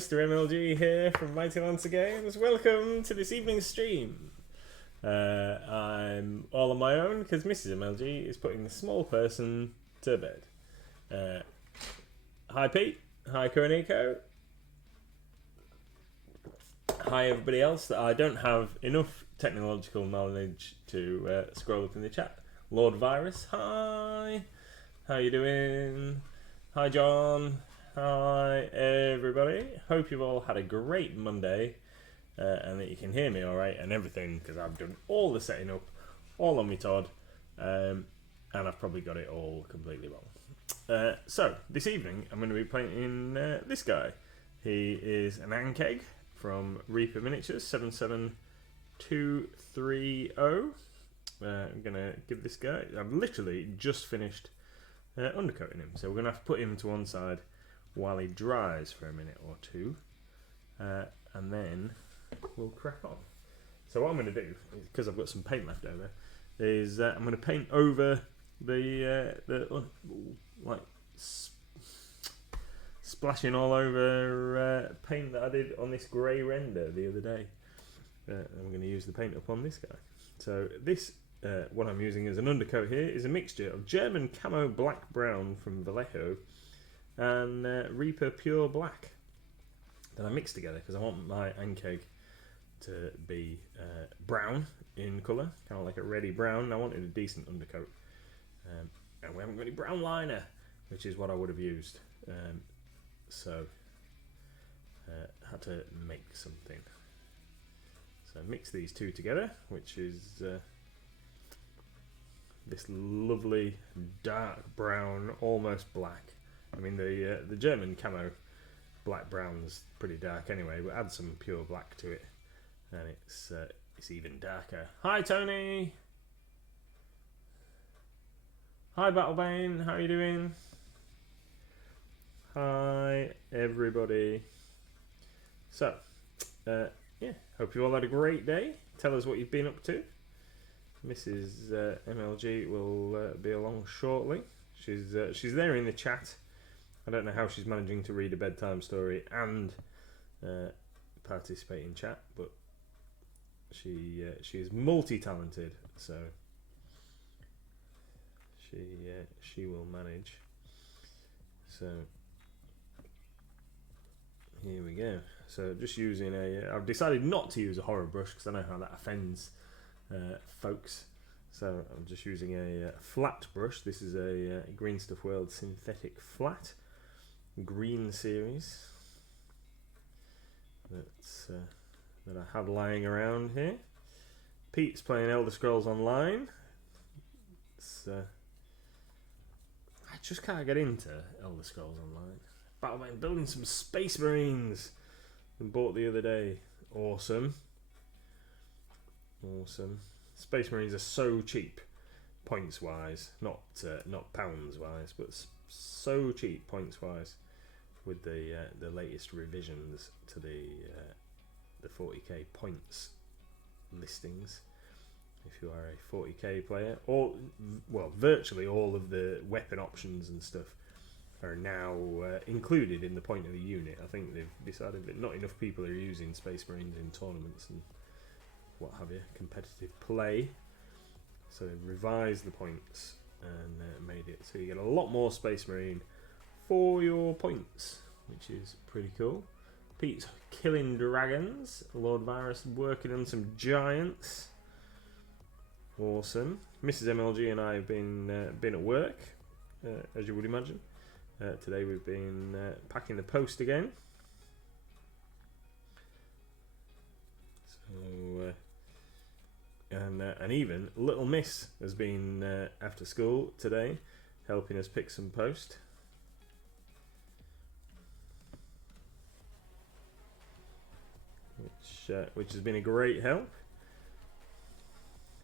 Mr. MLG here from Mighty Lancer Games. Welcome to this evening's stream. I'm all on my own because Mrs. MLG is putting the small person to bed. Hi Pete, hi Koroniko, hi everybody else that I don't have enough technological knowledge to scroll up in the chat. Lord Virus, hi, how you doing? Hi John. Hi everybody, hope you've all had a great Monday and that you can hear me alright and everything, because I've done all the setting up, all on me Todd, and I've probably got it all completely wrong. So, this evening I'm going to be painting this guy. He is an Ankheg from Reaper Miniatures 77230. I'm going to give this guy, I've literally just finished undercoating him, so we're going to have to put him to one side while he dries for a minute or two, and then we'll crack on. So what I'm going to do, because I've got some paint left over, is I'm going to paint over the like splashing all over paint that I did on this grey render the other day. I'm going to use the paint up on this guy. So this, what I'm using as an undercoat here, is a mixture of German Camo Black Brown from Vallejo and Reaper Pure Black that I mixed together because I want my Ankheg to be brown in colour, kind of like a reddy brown. I wanted a decent undercoat, and we haven't got any brown liner, which is what I would have used, so had to make something. So mix these two together, which is this lovely dark brown, almost black. I mean, the German camo black brown's pretty dark anyway, but add some pure black to it, and it's even darker. Hi Tony. Hi Battlebane. How are you doing? Hi everybody. So, yeah, hope you all had a great day. Tell us what you've been up to. Mrs. MLG will be along shortly. She's there in the chat. I don't know how she's managing to read a bedtime story and participate in chat, but she is multi-talented, so she will manage. So here we go. So just using I've decided not to use a horror brush because I know how that offends folks. So I'm just using a flat brush. This is a Green Stuff World synthetic flat green series that I had lying around here. Pete's playing Elder Scrolls Online. I just can't get into Elder Scrolls Online. Battlebane building some Space Marines and bought the other day. Awesome. Space Marines are so cheap, points wise, not pounds wise, but so cheap points wise, with the latest revisions to the 40k points listings. If you are a 40k player, virtually all of the weapon options and stuff are now included in the point of the unit. I think they've decided that not enough people are using Space Marines in tournaments and what have you, competitive play, so they've revised the points and made it so you get a lot more Space Marine for your points, which is pretty cool. Pete's killing dragons. Lord Virus working on some giants. Awesome. Mrs. MLG and I have been at work, as you would imagine. Today we've been packing the post again. So, and even Little Miss has been after school today, helping us pick some post. Which has been a great help.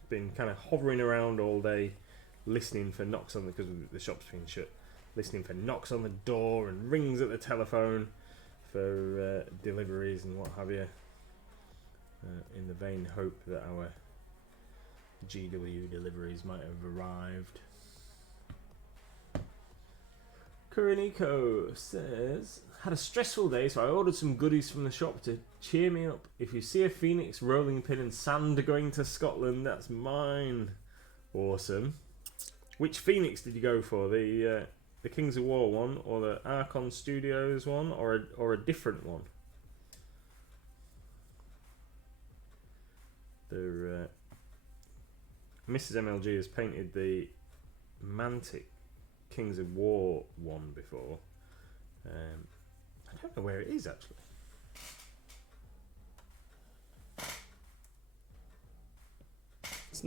Been kind of hovering around all day, listening for knocks on because the shop's been shut. Listening for knocks on the door and rings at the telephone for deliveries and what have you. In the vain hope that our GW deliveries might have arrived. Kuroniko says, had a stressful day, so I ordered some goodies from the shop to cheer me up. If you see a phoenix, rolling pin and sand going to Scotland, that's mine. Awesome. Which phoenix did you go for? The Kings of War one, or the Archon Studios one, or a different one? The Mrs. MLG has painted the Mantic Kings of War one before. I don't know where it is actually. It's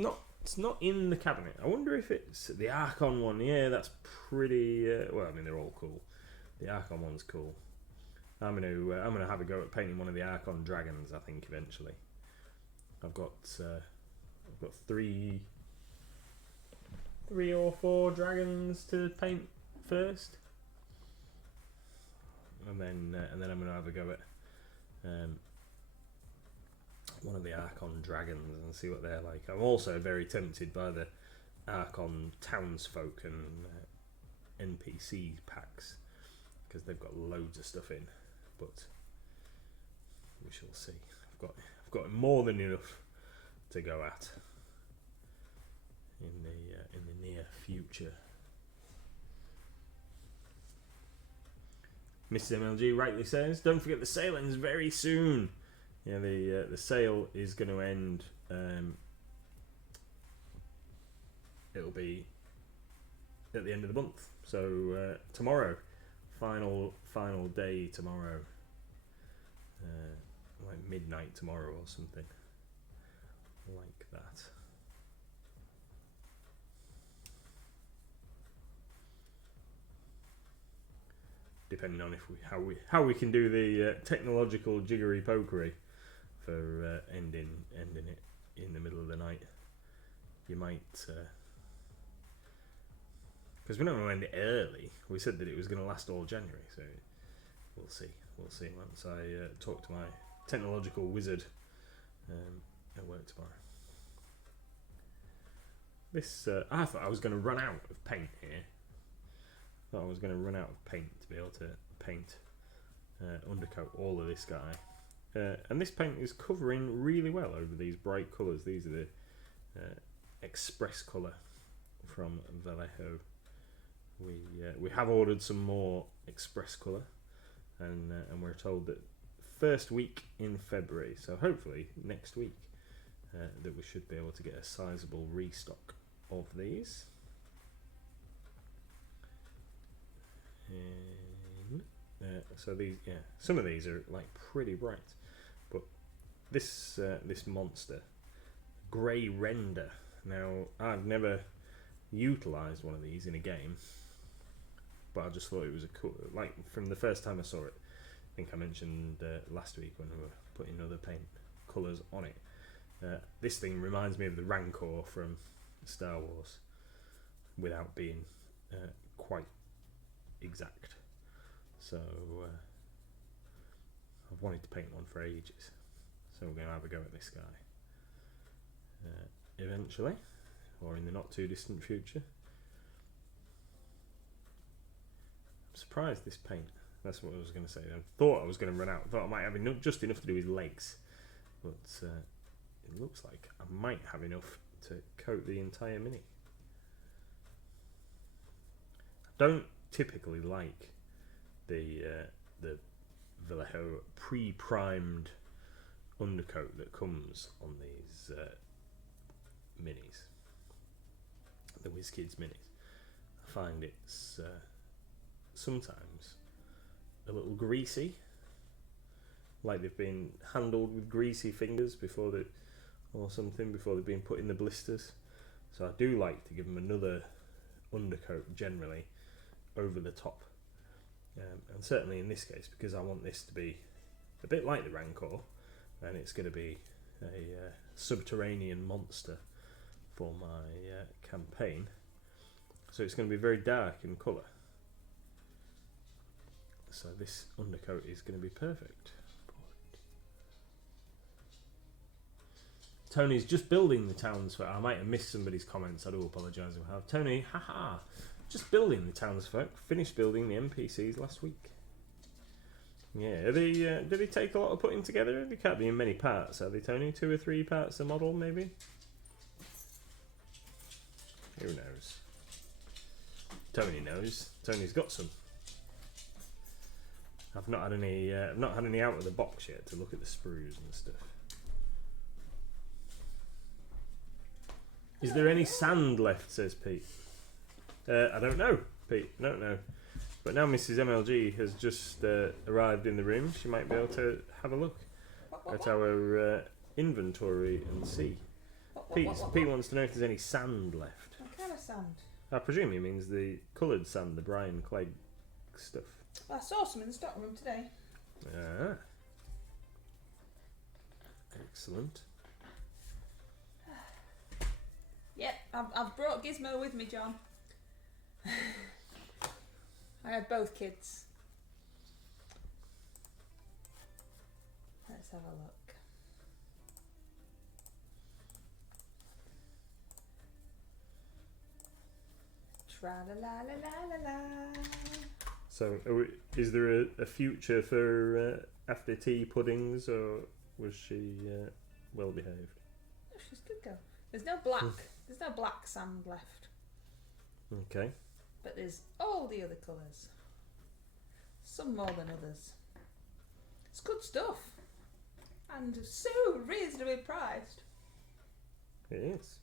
not in the cabinet. I wonder if it's the Archon one. Yeah, that's pretty. Well, I mean they're all cool. The Archon one's cool. I'm gonna have a go at painting one of the Archon dragons. I think eventually. I've got three or four dragons to paint first, and then I'm gonna have a go at one of the Archon dragons and see what they're like. I'm also very tempted by the Archon townsfolk and NPC packs because they've got loads of stuff in, but we shall see. I've got more than enough to go at in the near future. Mrs. MLG rightly says, "Don't forget the sale ends very soon." Yeah, the sale is going to end. It'll be at the end of the month. So tomorrow, final day tomorrow, like midnight tomorrow or something like that. Depending on how we can do the technological jiggery pokery for ending it in the middle of the night. You might, because we're not going to end it early. We said that it was going to last all January, so we'll see. We'll see once I talk to my technological wizard at work tomorrow. I thought I was going to run out of paint here. I thought I was going to run out of paint to be able to paint undercoat all of this guy. And this paint is covering really well over these bright colours. These are the Express colour from Vallejo. We have ordered some more Express colour, and we're told that first week in February, so hopefully next week, that we should be able to get a sizable restock of these. And so these, some of these are like pretty bright, but this monster, Grey Render. Now I've never utilised one of these in a game, but I just thought it was a cool. Like from the first time I saw it, I think I mentioned last week when we were putting other paint colours on it. This thing reminds me of the Rancor from Star Wars, without being quite exact. So I've wanted to paint one for ages, so we're going to have a go at this guy eventually, or in the not too distant future. I'm surprised this paint, that's what I was going to say. I thought I was going to run out. I thought I might have just enough to do his legs, but it looks like I might have enough to coat the entire mini. I don't typically like the Vallejo pre-primed undercoat that comes on these minis, the WizKids minis. I find it's sometimes a little greasy, like they've been handled with greasy fingers before they've been put in the blisters. So I do like to give them another undercoat generally over the top, and certainly in this case, because I want this to be a bit like the Rancor, and it's going to be a subterranean monster for my campaign, so it's going to be very dark in colour. So this undercoat is going to be perfect. Tony's just building the towns for. I might have missed somebody's comments. I do apologise if I have. Tony, haha. just building the townsfolk. Finished building the NPCs last week. Yeah, did they take a lot of putting together? They can't be in many parts, are they, Tony? 2 or 3 parts a model, maybe? Who knows? Tony knows. Tony's got some. I've not had any. I've not had any out of the box yet to look at the sprues and stuff. Is there any sand left? Says Pete. I don't know, Pete. I don't know. But now Mrs. MLG has just arrived in the room. She might be able to have a look at our inventory and see. Pete wants to know if there's any sand left. What kind of sand? I presume he means the coloured sand, the Brian Clegg stuff. I saw some in the stock room today. Ah. Excellent. Yep, I've brought Gizmo with me, John. I had both kids. Let's have a look. Tra-la-la-la-la-la-la. So, is there a future for after tea puddings, or was she well behaved? Oh, she's good girl. There's no black. There's no black sand left. Okay. But there's all the other colours. Some more than others. It's good stuff. And so reasonably priced. It is.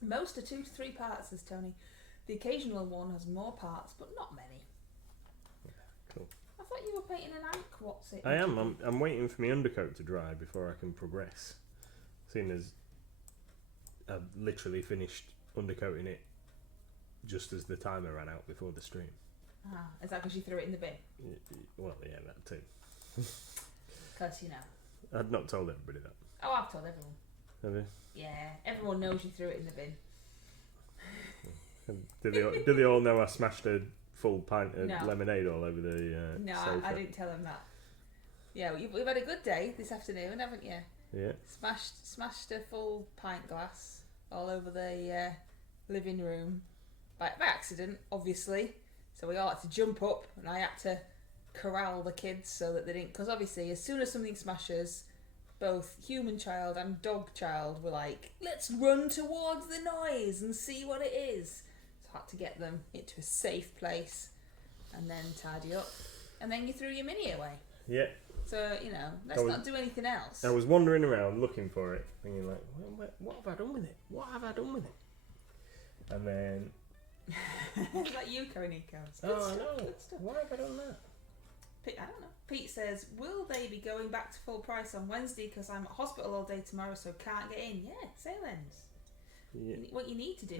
Most are 2 to 3 parts, says Tony. The occasional one has more parts, but not many. Cool. I thought you were painting an Ankheg, what's it? I am. I'm waiting for my undercoat to dry before I can progress. Seeing as I've literally finished undercoating it just as the timer ran out before the stream. Ah, is that because you threw it in the bin? Well, yeah, that too. Because, you know. I'd not told everybody that. Oh, I've told everyone. Have you? Yeah, everyone knows you threw it in the bin. Do they all know I smashed a full pint of No. lemonade all over the No, sofa? I didn't tell them that. Yeah, we've had a good day this afternoon, haven't you? Yeah. Smashed a full pint glass all over the living room by accident, obviously. So we all had to jump up, and I had to corral the kids so that they didn't. Because obviously, as soon as something smashes, both human child and dog child were like, "Let's run towards the noise and see what it is." So I had to get them into a safe place, and then tidy up, and then you threw your mini away. Yeah. So, you know, let's not do anything else. I was wandering around looking for it, thinking like, what have I done with it? What have I done with it? And then... Is that you, Karinico? Oh, no. Why have I done that? I don't know. Pete says, will they be going back to full price on Wednesday because I'm at hospital all day tomorrow so can't get in? Yeah, sale ends. Yeah. What you need to do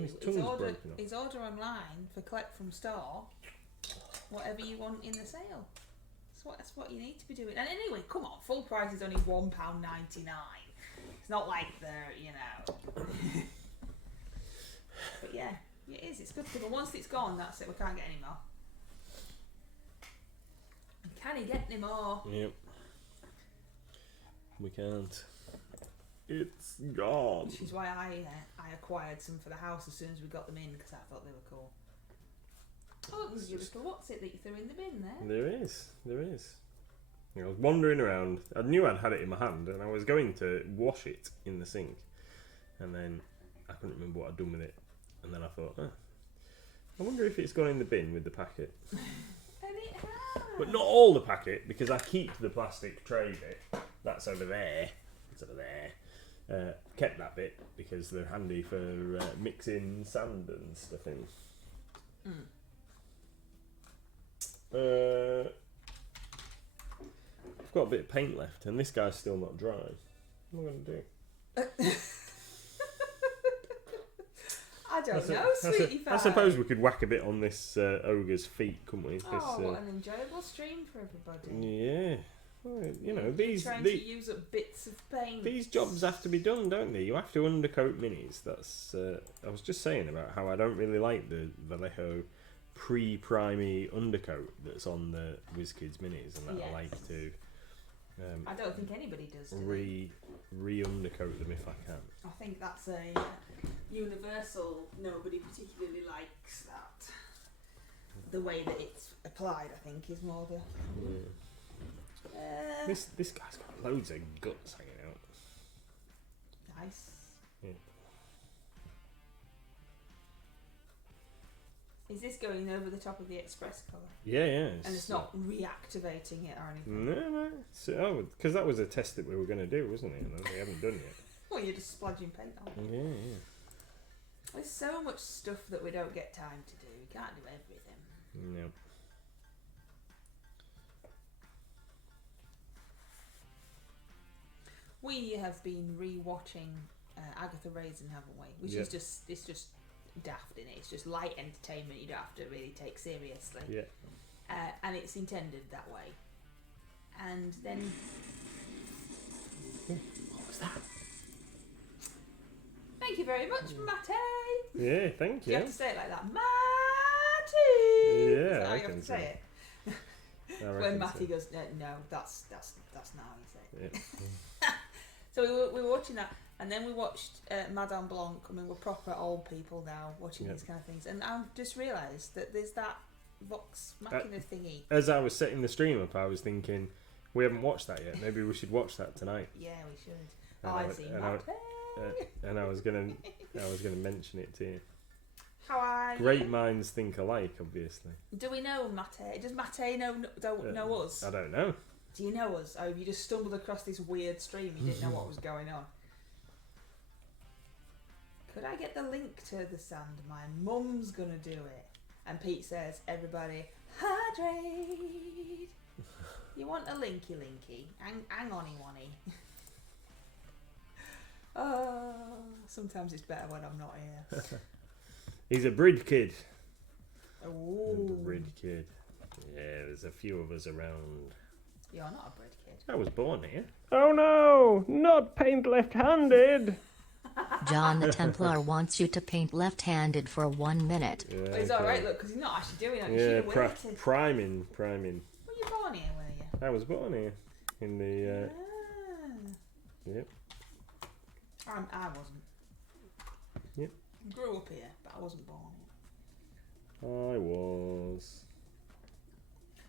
is order online for collect from store whatever you want in the sale. That's what you need to be doing. And anyway, come on, full price is only £1.99. It's not like they're, you know. But yeah, it is. It's good to but once it's gone, that's it. We can't get any more. And can he get any more? Yep. We can't. It's gone. Which is why I acquired some for the house as soon as we got them in because I thought they were cool. Oh, there's your little what's it that you threw in the bin there? There is. I was wandering around. I knew I'd had it in my hand, and I was going to wash it in the sink, and then I couldn't remember what I'd done with it. And then I thought, I wonder if it's gone in the bin with the packet. And it has. But not all the packet, because I keep the plastic tray bit. That's over there. It's over there. Kept that bit because they're handy for mixing sand and stuff in. I've got a bit of paint left, and this guy's still not dry. What am I going to do? I don't know, sweetie pie. I suppose we could whack a bit on this ogre's feet, couldn't we? Oh, what an enjoyable stream for everybody. Yeah. Well, you know, trying to use up bits of paint. These jobs have to be done, don't they? You have to undercoat minis. That's. I was just saying about how I don't really like the Vallejo pre-primey undercoat that's on the WizKids minis, and that I like to I don't think anybody does. Do they? Re-undercoat them if I can. I think that's a universal. Nobody particularly likes that. The way that it's applied, I think, is more the. This guy's got loads of guts hanging out. Nice. Yeah. Is this going over the top of the express colour? Yeah. And it's not reactivating it or anything? No. Because that was a test that we were going to do, wasn't it? And we haven't done yet. Well, you're just splodging paint on. Yeah. There's so much stuff that we don't get time to do. We can't do everything. No. We have been re-watching Agatha Raisin, haven't we? Which is just daft, in it. It's just light entertainment. You don't have to really take seriously. Yeah. And it's intended that way. And then what was that? Thank you very much, Matty. Yeah, thank you. You have to say it like that, Matty. Yeah, how I you have can to say it. When Matty goes, no, that's not how you say it. Yeah. So we were watching that, and then we watched Madame Blanc. I mean, we're proper old people now watching these kind of things, and I just realised that there's that Vox Machina thingy. As I was setting the stream up, I was thinking, we haven't watched that yet. Maybe we should watch that tonight. Yeah, we should. I see Matty. And I was gonna mention it to you. How are you? Great minds think alike, obviously. Do we know Matty? Does Matty know us? I don't know. Do you know us? Oh, you just stumbled across this weird stream. You didn't know what was going on. Could I get the link to the sand? My mum's gonna do it. And Pete says, everybody, hydrate. You want a linky? Hang on, one-y. Oh, sometimes it's better when I'm not here. He's a brid kid. Oh. A brid kid. Yeah, there's a few of us around. You're not a brid kid. I was born here. Oh no, not paint left-handed. John the Templar wants you to paint left-handed for 1 minute. Yeah, well, he's alright, look, because he's not actually doing it. Yeah, priming. Were you born here, were you? I was born here. In the... Yep. I wasn't. Yep. Grew up here, but I wasn't born here. I was.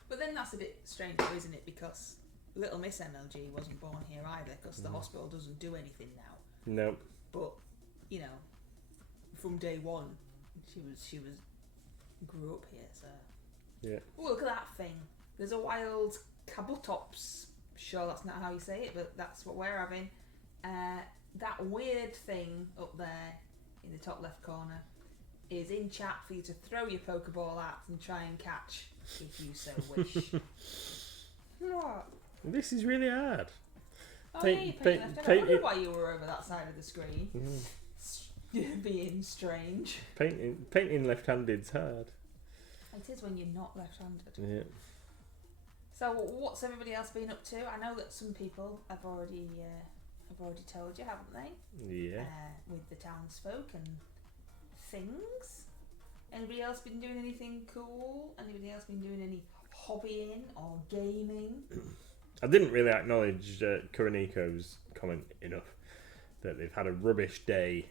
But then that's a bit strange, though, isn't it? Because little Miss MLG wasn't born here either, because the hospital doesn't do anything now. No. But you know, from day one, she grew up here. So yeah. Oh, look at that thing. There's a wild Cabletops. Sure, that's not how you say it, but that's what we're having. That weird thing up there in the top left corner is in chat for you to throw your Pokeball at and try and catch if you so wish. What? This is really hard. Oh, yeah, you paint left. I wonder why you were over that side of the screen. Being strange. Painting left-handed's hard. It is when you're not left-handed. Yeah. So what's everybody else been up to? I know that some people have already told you, haven't they? Yeah. With the townsfolk and things. Anybody else been doing anything cool? Anybody else been doing any hobbying or gaming? I didn't really acknowledge Kuroniko's comment enough that they've had a rubbish day.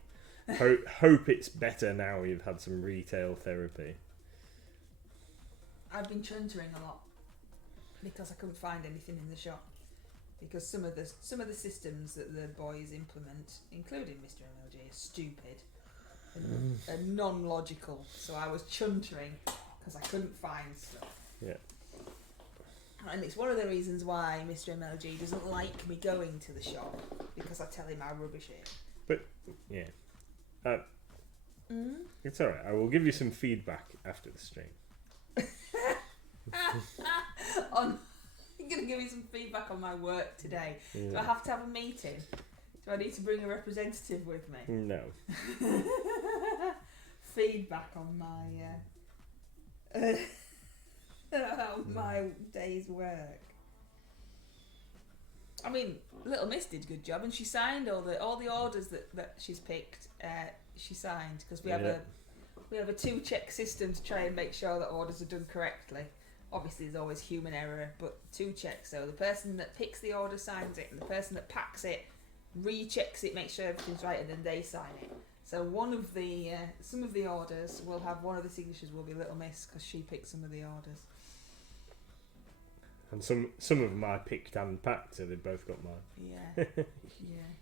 Hope it's better now you've had some retail therapy. I've been chuntering a lot because I couldn't find anything in the shop. Because some of the systems that the boys implement, including Mr. MLG, are stupid and non-logical. So I was chuntering because I couldn't find stuff. Yeah. And it's one of the reasons why Mr. MLG doesn't like me going to the shop, because I tell him how rubbish it is. But yeah, it's alright. I will give you some feedback after the stream. You're going to give me some feedback on my work today. Yeah. Do I have to have a meeting? Do I need to bring a representative with me? No. Feedback on my day's work. I mean, Little Miss did a good job, and she signed all the orders that she's picked. She signed because we have a 2-check system to try and make sure that orders are done correctly. Obviously, there's always human error, but 2 checks. So the person that picks the order signs it, and the person that packs it rechecks it, makes sure everything's right, and then they sign it. So one of the some of the orders will have one of the signatures will be Little Miss because she picked some of the orders. And some of them I picked and packed, so they both got mine. Yeah, yeah.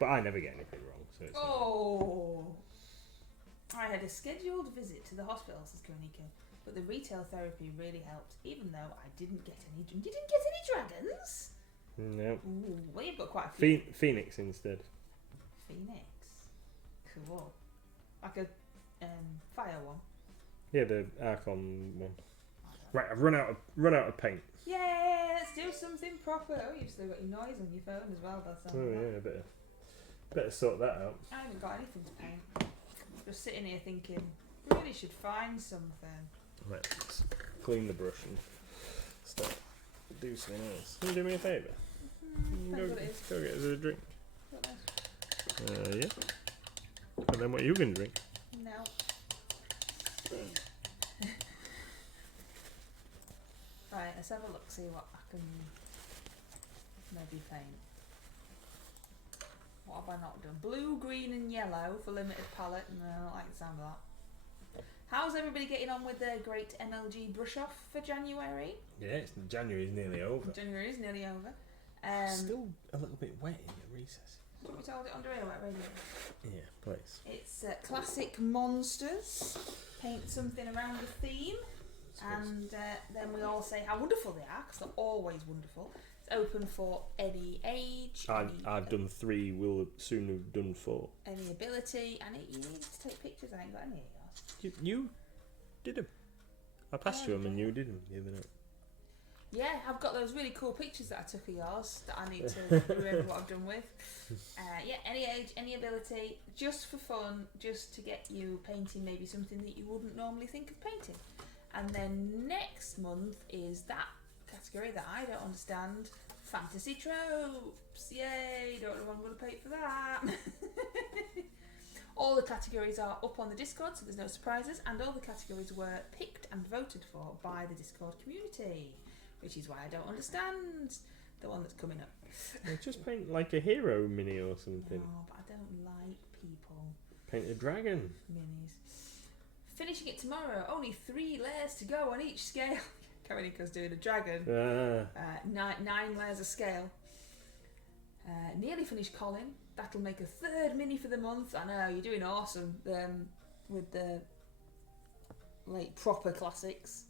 But I never get anything wrong, so it's I had a scheduled visit to the hospital, says Konika, but the retail therapy really helped, even though I didn't get any. You didn't get any dragons? no. Ooh, well, you've got quite a few. Phoenix instead. Phoenix. Cool. Like a fire one. Yeah, the Archon one. Right, I've run out of paint. Yay! Let's do something proper. Oh, you've still got your noise on your phone as well. That's Better sort that out. I haven't got anything to paint. Just sitting here thinking, really should find something. Right, let's clean the brush and start do something else. Can you do me a favour? Go get us a drink. Yeah. And then what are you going to drink? No. Right, let's have a look, see what I can maybe paint. What have I not done? Blue, green and yellow for limited palette. No, I don't like the sound of that. How's everybody getting on with their great MLG brush off for January? Yeah, January's nearly over. January is nearly over. Still a little bit wet in the recess. Do you want me to hold it under here, wet radio? Yeah, please. It's classic monsters. Paint something around the theme. And then we all say how wonderful they are, because they're always wonderful. It's open for any age. I've done 3, we'll soon have done 4. Any ability, and you need to take pictures. I ain't got any of yours. You did them. I passed you them and you did them the other night. Yeah, I've got those really cool pictures that I took of yours that I need to remember what I've done with. Yeah, any age, any ability, just for fun, just to get you painting maybe something that you wouldn't normally think of painting. And then next month is that category that I don't understand, fantasy tropes. Yay, don't know what I'm going to pay for that. All the categories are up on the Discord, so there's no surprises, and all the categories were picked and voted for by the Discord community, which is why I don't understand the one that's coming up. Just paint like a hero mini or something. No, but I don't like people. Paint a dragon. Minis. Finishing it tomorrow. Only 3 layers to go on each scale. Karinika's doing a dragon. 9 layers of scale. Nearly finished Colin. That'll make a 3rd mini for the month. I know, you're doing awesome with the like proper classics.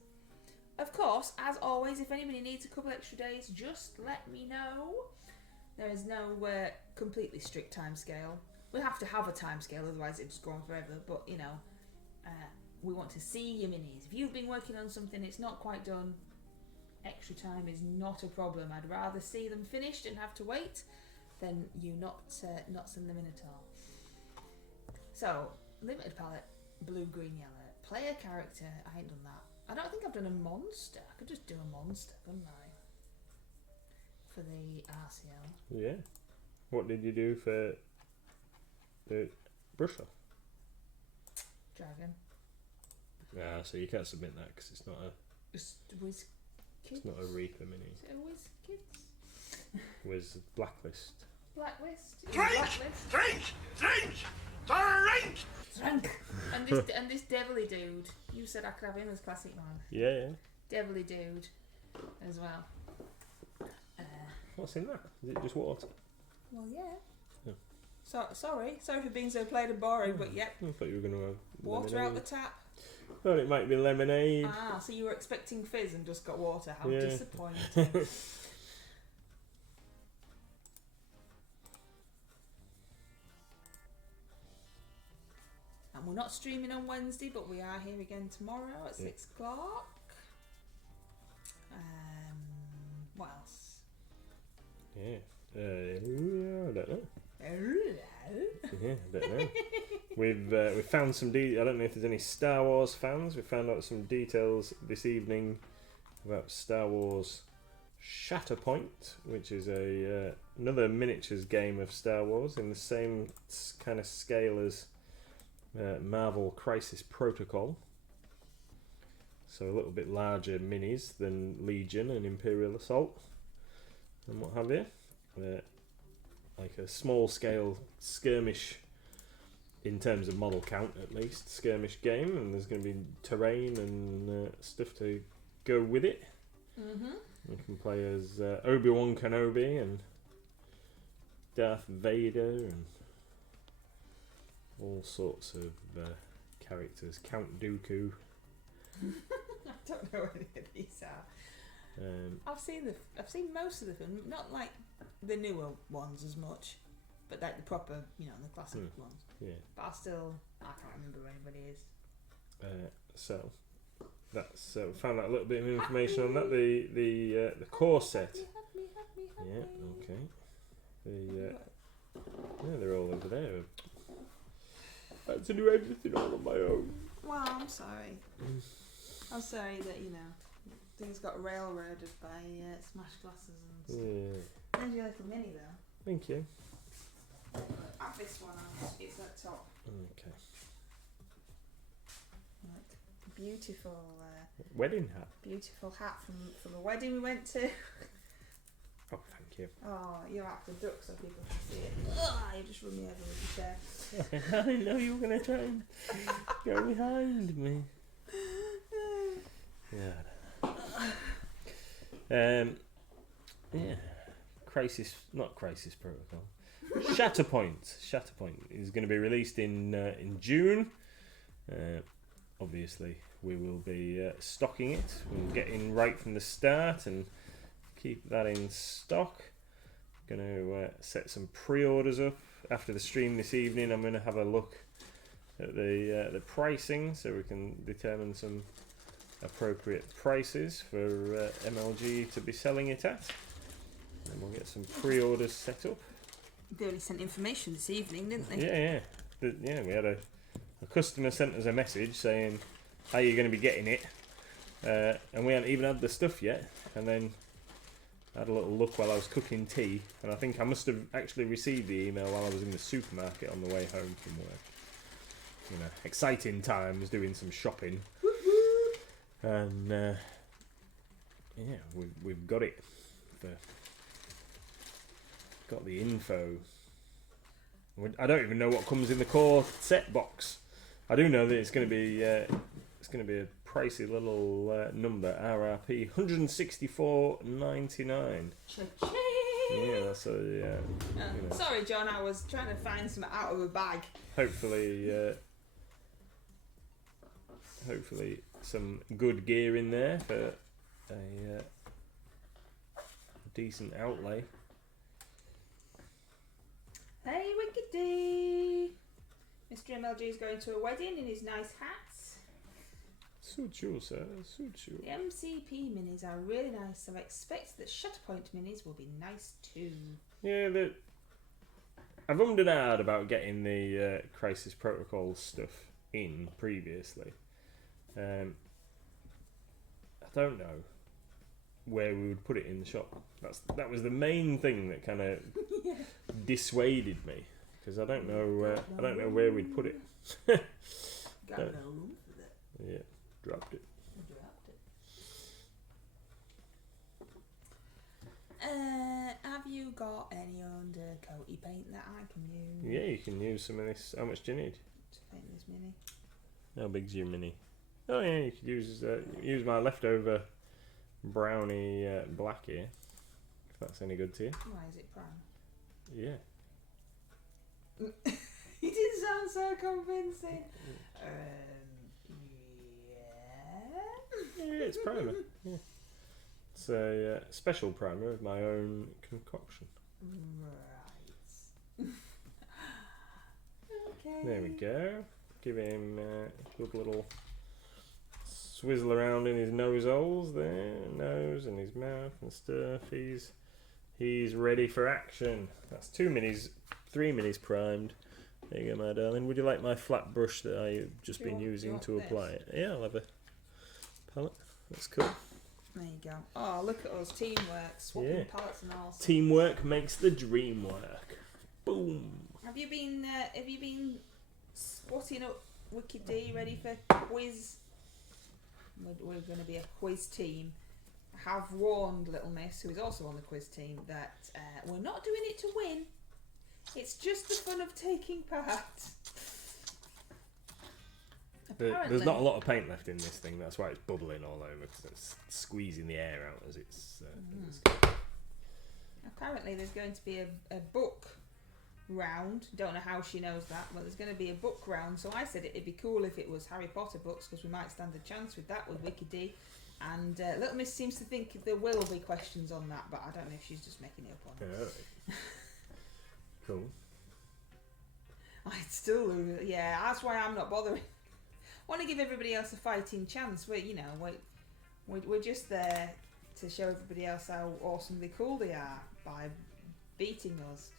Of course, as always, if anybody needs a couple extra days, just let me know. There is no completely strict time scale. We have to have a time scale, otherwise it'd just go on forever. But, you know, we want to see your minis. If you've been working on something, it's not quite done, extra time is not a problem. I'd rather see them finished and have to wait than you not send them in at all. So, limited palette, blue, green, yellow. Player character, I ain't done that. I don't think I've done a monster. I could just do a monster, couldn't I? For the RCL. Yeah. What did you do for the brush off? Dragon. So you can't submit that because it's not a. Just Whiz Kids. It's not a Reaper mini. Is it a Whiz Kids? Was Blacklist. Blacklist. Drink! Blacklist. Drink! And this devilly dude. You said I could have him as classic man. Yeah. Devilly dude, as well. What's in that? Is it just water? Well, yeah. Yeah. So sorry for being so plain and boring, but yep. I thought you were going to have Water lemonade. out the tap. Thought it might be lemonade. Ah, so you were expecting fizz and just got water. How Yeah. disappointing. And we're not streaming on Wednesday, but we are here again tomorrow at 6 o'clock. What else? Yeah. I don't know. Yeah, I don't know. We've found some I don't know if there's any Star Wars fans. We found out some details this evening about Star Wars Shatterpoint, which is another miniatures game of Star Wars in the same kind of scale as Marvel Crisis Protocol. So a little bit larger minis than Legion and Imperial Assault and what have you. Like a small scale skirmish, in terms of model count at least, skirmish game, and there's going to be terrain and stuff to go with it. Mm-hmm. You can play as Obi-Wan Kenobi and Darth Vader and all sorts of characters. Count Dooku. I don't know any of these are. I've seen most of the film, not like the newer ones as much, but like the proper, the classic ones. Yeah. But I can't remember who anybody is. So that's found out a little bit of information on that. The core set. Yeah. Okay. They're all over there. I had to do everything all on my own. Well, I'm sorry. I'm sorry that things got railroaded by smashed glasses and stuff. Yeah. There's your little mini though. Thank you. Have this one on. It's at top. Okay. Like beautiful. Wedding hat. Beautiful hat from a wedding we went to. Oh, thank you. Oh, you have to duck so people can see it. Oh, you just run me over with your chair. I didn't know you were going to try and go behind me. Yeah. Yeah. Not Crisis Protocol. Shatterpoint is going to be released in June. Obviously, we will be stocking it. We'll get in right from the start and keep that in stock. Going to set some pre-orders up after the stream this evening. I'm going to have a look at the pricing so we can determine some appropriate prices for MLG to be selling it at, and we'll get some pre-orders set up. They only sent information this evening, didn't they? Yeah. We had a customer sent us a message saying, "Are you going to be getting it?" And we hadn't even had the stuff yet. And then I had a little look while I was cooking tea, and I think I must have actually received the email while I was in the supermarket on the way home from work. Exciting times, doing some shopping. And we've got it. Got the info. I don't even know what comes in the core set box. I do know that it's going to be a pricey little number. RRP $164.99. Yeah, that's Sorry, John. I was trying to find some out of a bag. Hopefully some good gear in there for a decent outlay. Hey, Wickedy! Mr. MLG is going to a wedding in his nice hat. Suits you, sir. Suits you. The MCP minis are really nice, so I expect that Shatterpoint minis will be nice too. Yeah, I've ummed and ahed about getting the Crisis Protocol stuff in previously. I don't know where we would put it in the shop. That was the main thing that kind of dissuaded me, because I don't know where we'd put it. Got no room for that. Yeah, dropped it. Have you got any undercoaty paint that I can use? Yeah, you can use some of this. How much do you need? To paint this mini. How big's your mini? Oh yeah, you could use my leftover brownie black here, if that's any good to you. Why is it prime? Yeah. You didn't sound so convincing. Yeah, it's primer. Yeah. It's a special primer of my own concoction. Right. Okay. There we go. Give him a good little swizzle around in his nose holes there, nose and his mouth and stuff. He's ready for action. That's 3 minis primed. There you go, my darling. Would you like my flat brush that I've just been using to apply it? Yeah, I'll have a palette. That's cool. There you go. Oh, look at us, teamwork, swapping palettes and all. Teamwork makes the dream work. Boom. Have you been squatting up Wicked D ready for quiz? we're going to be a quiz team. I have warned Little Miss, who is also on the quiz team, that we're not doing it to win. It's just the fun of taking part. There's not a lot of paint left in this thing. That's why it's bubbling all over, because it's squeezing the air out as it's. Apparently, there's going to be a book round. Don't know how she knows that, but there's going to be a book round. So I said it'd be cool if it was Harry Potter books, because we might stand a chance with that with Wiki D. And Little Miss seems to think there will be questions on that, but I don't know if she's just making it up on it. Yeah. Cool. I'd still lose. Yeah, that's why I'm not bothering. I want to give everybody else a fighting chance. We're just there to show everybody else how awesomely cool they are by beating us.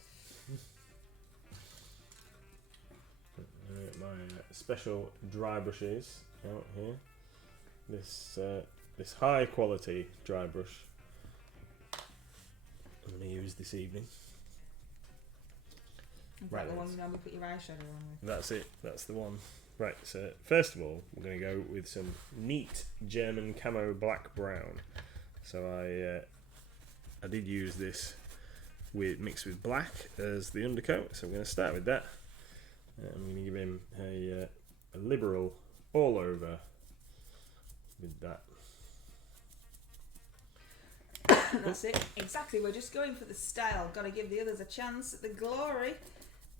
My special dry brushes out here. This high quality dry brush I'm going to use this evening. Is that the one you normally put your eyeshadow on with? That's it. That's the one. Right, so first of all, we're going to go with some neat German camo black brown. So I did use this mixed with black as the undercoat, so I'm going to start with that. I'm going to give him a liberal all over with that. That's it. Exactly. We're just going for the style. Got to give the others a chance at the glory.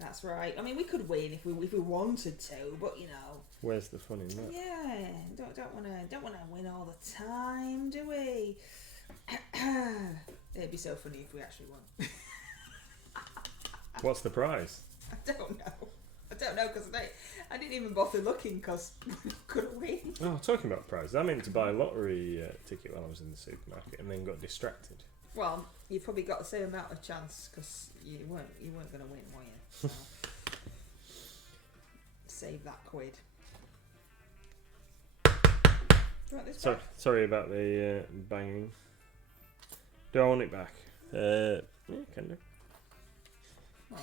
That's right. I mean, we could win if we wanted to, but you know. Where's the fun in that? Yeah, don't wanna win all the time, do we? It'd be so funny if we actually won. What's the prize? I don't know because I didn't even bother looking because we couldn't win. Oh, talking about prizes, I meant to buy a lottery ticket while I was in the supermarket and then got distracted. Well, you probably got the same amount of chance because you weren't going to win, were you? So, save that quid. Do you want this back? Sorry about the banging. Do I want it back? Yeah, can do. Well,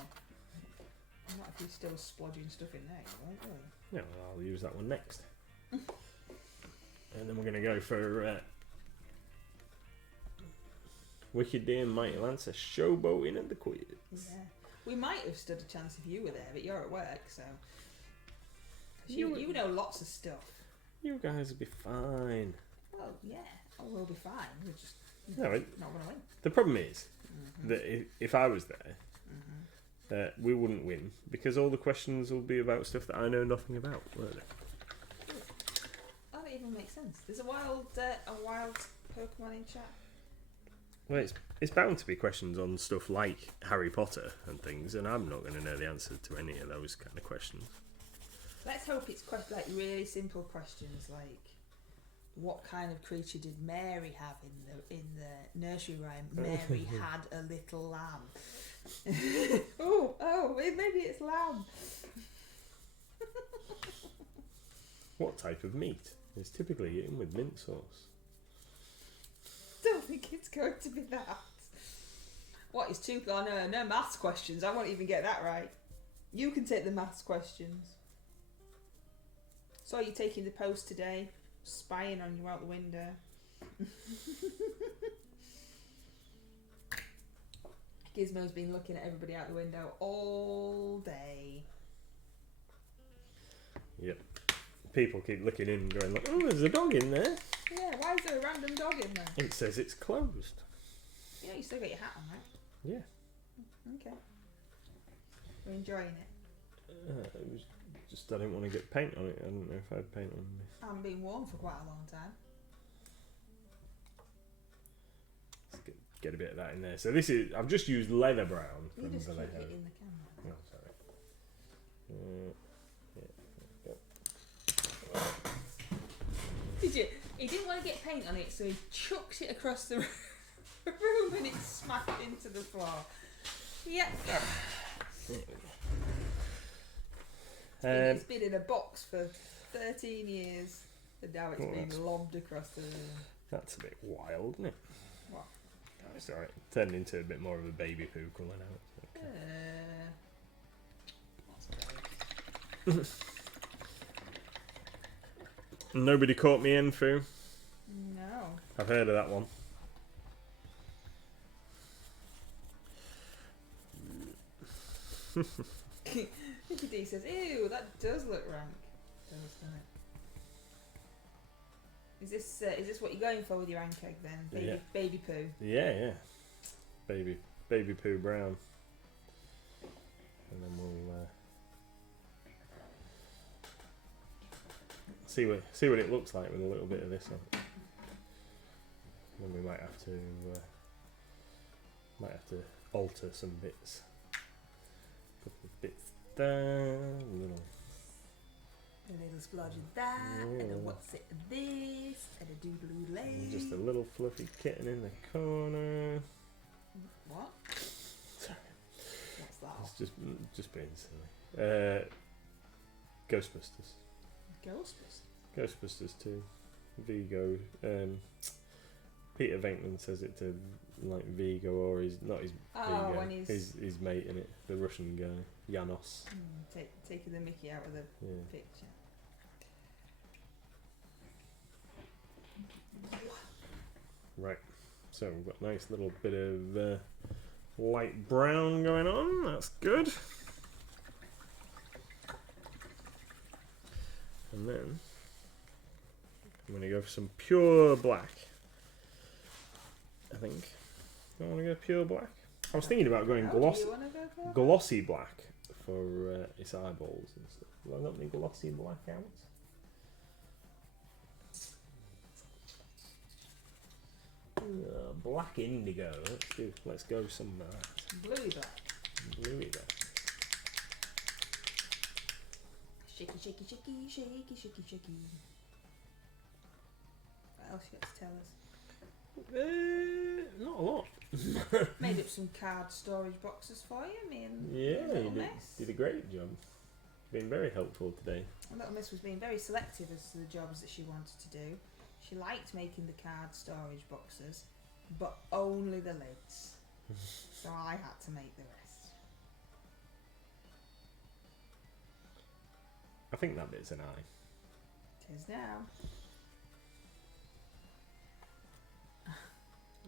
what if you're still splodging stuff in there? You won't, will you? Yeah, well, I'll use that one next. And then we're going to go for Wicked Day and Mighty Lancer showboating at the quiz. Yeah. We might have stood a chance if you were there, but you're at work, so... You know lots of stuff. You guys will be fine. Well, yeah. Oh, we'll be fine. We're just not going to win. The problem is that if I was there, we wouldn't win because all the questions will be about stuff that I know nothing about, won't they? That don't even make sense. There's a wild Pokemon in chat. Well, it's bound to be questions on stuff like Harry Potter and things, and I'm not going to know the answer to any of those kind of questions. Let's hope it's like really simple questions, like what kind of creature did Mary have in the nursery rhyme? Mary had a little lamb. Maybe it's lamb. What type of meat is typically eaten with mint sauce? Don't think it's going to be that. What is two? Oh no maths questions. I won't even get that right. You can take the maths questions. Saw you taking the post today, spying on you out the window. Gizmo's been looking at everybody out the window all day. Yep. People keep looking in and going like, oh, there's a dog in there. Yeah, why is there a random dog in there? It says it's closed. You know, you still got your hat on, right? Yeah. Okay. We're enjoying it. It was just I didn't want to get paint on it. I don't know if I had paint on me. I haven't been warm for quite a long time. Let's get a bit of that in there. So this is I've just used leather brown You from just keep Vallejo. hitting the camera. Oh, sorry. Did you? He didn't want to get paint on it, so he chucked it across the room and it smacked into the floor. Yep. It's been in a box for 13 years, and now it's been lobbed across the room. That's a bit wild, isn't it? What? Oh, it's alright. Turned into a bit more of a baby poo colour now. Okay. That's great. Nobody caught me in, Foo. No. I've heard of that one. Mickey D says, ew, that does look rank. Does, doesn't it? Is this what you're going for with your Ankheg then? Baby poo? Yeah. Baby poo brown. And then we'll see what it looks like with a little bit of this on it. Then we might have to alter some bits. Put the bits down, A little splodge of that, and a what's it this, and a doodle lay. just a little fluffy kitten in the corner. What? Sorry. What's that? It's just being silly. Ghostbusters. Ghostbusters 2. Vigo. Peter Venkman says it to like Vigo, or not his Vigo, when he's his mate in it, the Russian guy, Janos. taking the Mickey out of the Yeah. picture. Right. So we've got a nice little bit of light brown going on. That's good. And then I'm going to go for some pure black. I think. Do I want to go pure black? I was thinking about going Do glossy, you want to go for? glossy black for its eyeballs and stuff. Have I got any glossy black out? Black indigo. Let's go some Bluey black. bluey black. Shaky, shaky, shaky, shaky, shaky, shaky. What else you got to tell us? Not a lot. Made up some card storage boxes for you, me and Yeah, Little you Miss. did a great job. Been very helpful today. Little Miss was being very selective as to the jobs that she wanted to do. She liked making the card storage boxes, but only the lids. So I had to make the rest. I think that bit's an eye. Tis now.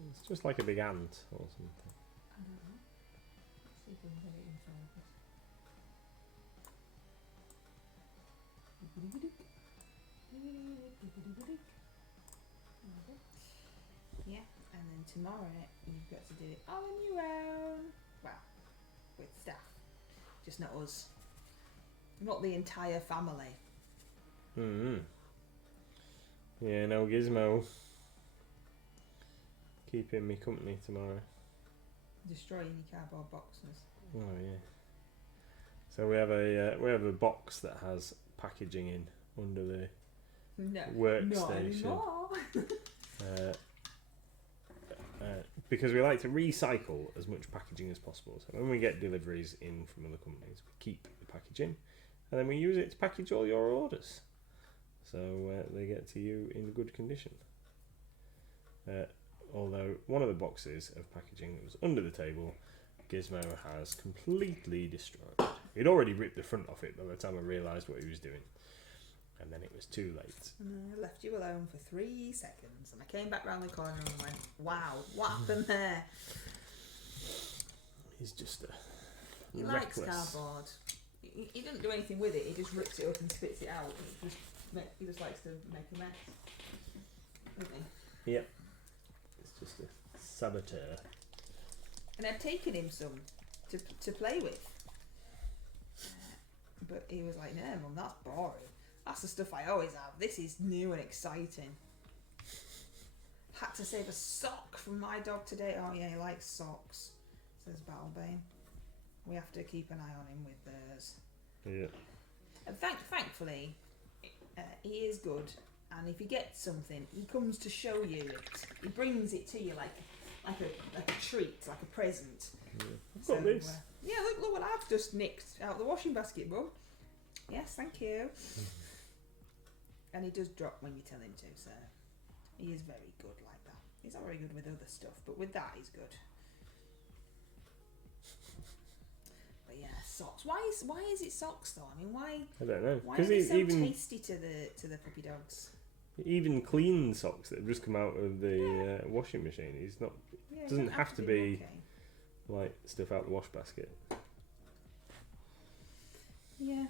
It's just like a big ant or something. I don't know. Let's see if we can get it in focus. Yeah, and then tomorrow you've got to do it all on your own. Well, with staff. Just not us. Not the entire family. Yeah, no Gizmo. Keeping me company tomorrow. Destroying your cardboard boxes. Oh yeah. So we have a box that has packaging in under the No, workstation. not anymore. Because we like to recycle as much packaging as possible. So when we get deliveries in from other companies, we keep the packaging, and then we use it to package all your orders, so they get to you in good condition. Although one of the boxes of packaging that was under the table, Gizmo has completely destroyed. He'd already ripped the front off it by the time I realised what he was doing. And then it was too late. And I left you alone for 3 seconds, and I came back round the corner and went, "Wow, what happened there?" He's just He reckless. likes cardboard. He doesn't do anything with it. He just rips it up and spits it out. He just likes to make a mess, doesn't he? Yep. It's just a saboteur. And I'd taken him some to play with, but he was like, "No, Mum, that's boring. That's the stuff I always have. This is new and exciting." Had to save a sock from my dog today. Oh yeah, he likes socks, says Battlebane. We have to keep an eye on him with theirs. Yeah. And thankfully, he is good. And if he gets something, he comes to show you it. He brings it to you like a treat, like a present. Yeah. I've got this. Yeah, look what I've just nicked out of the washing basket, Bub. Yes, thank you. And he does drop when you tell him to, so he is very good like that. He's not very good with other stuff, but with that he's good. But yeah, socks. Why is it socks though? I mean, why? I don't know. Why are Because they so even tasty to the puppy dogs? Even clean socks that have just come out of the washing machine. He's not. Yeah, it Doesn't have to be okay. like stuff out the wash basket. Yeah.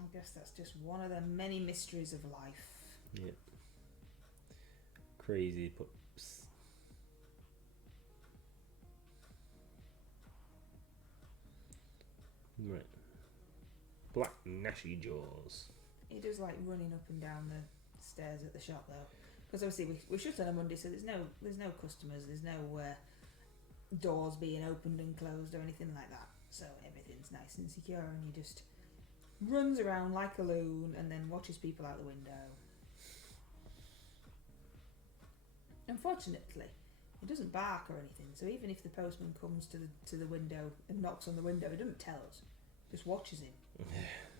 I guess that's just one of the many mysteries of life. Yep. Crazy pups. Right. Black Gnashy Jaws. He does like running up and down the stairs at the shop though, because obviously we shut on a Monday, so there's no customers, there's no doors being opened and closed or anything like that. So everything's nice and secure, and he just runs around like a loon and then watches people out the window. Unfortunately, he doesn't bark or anything, so even if the postman comes to the window and knocks on the window, he doesn't tell us, just watches him.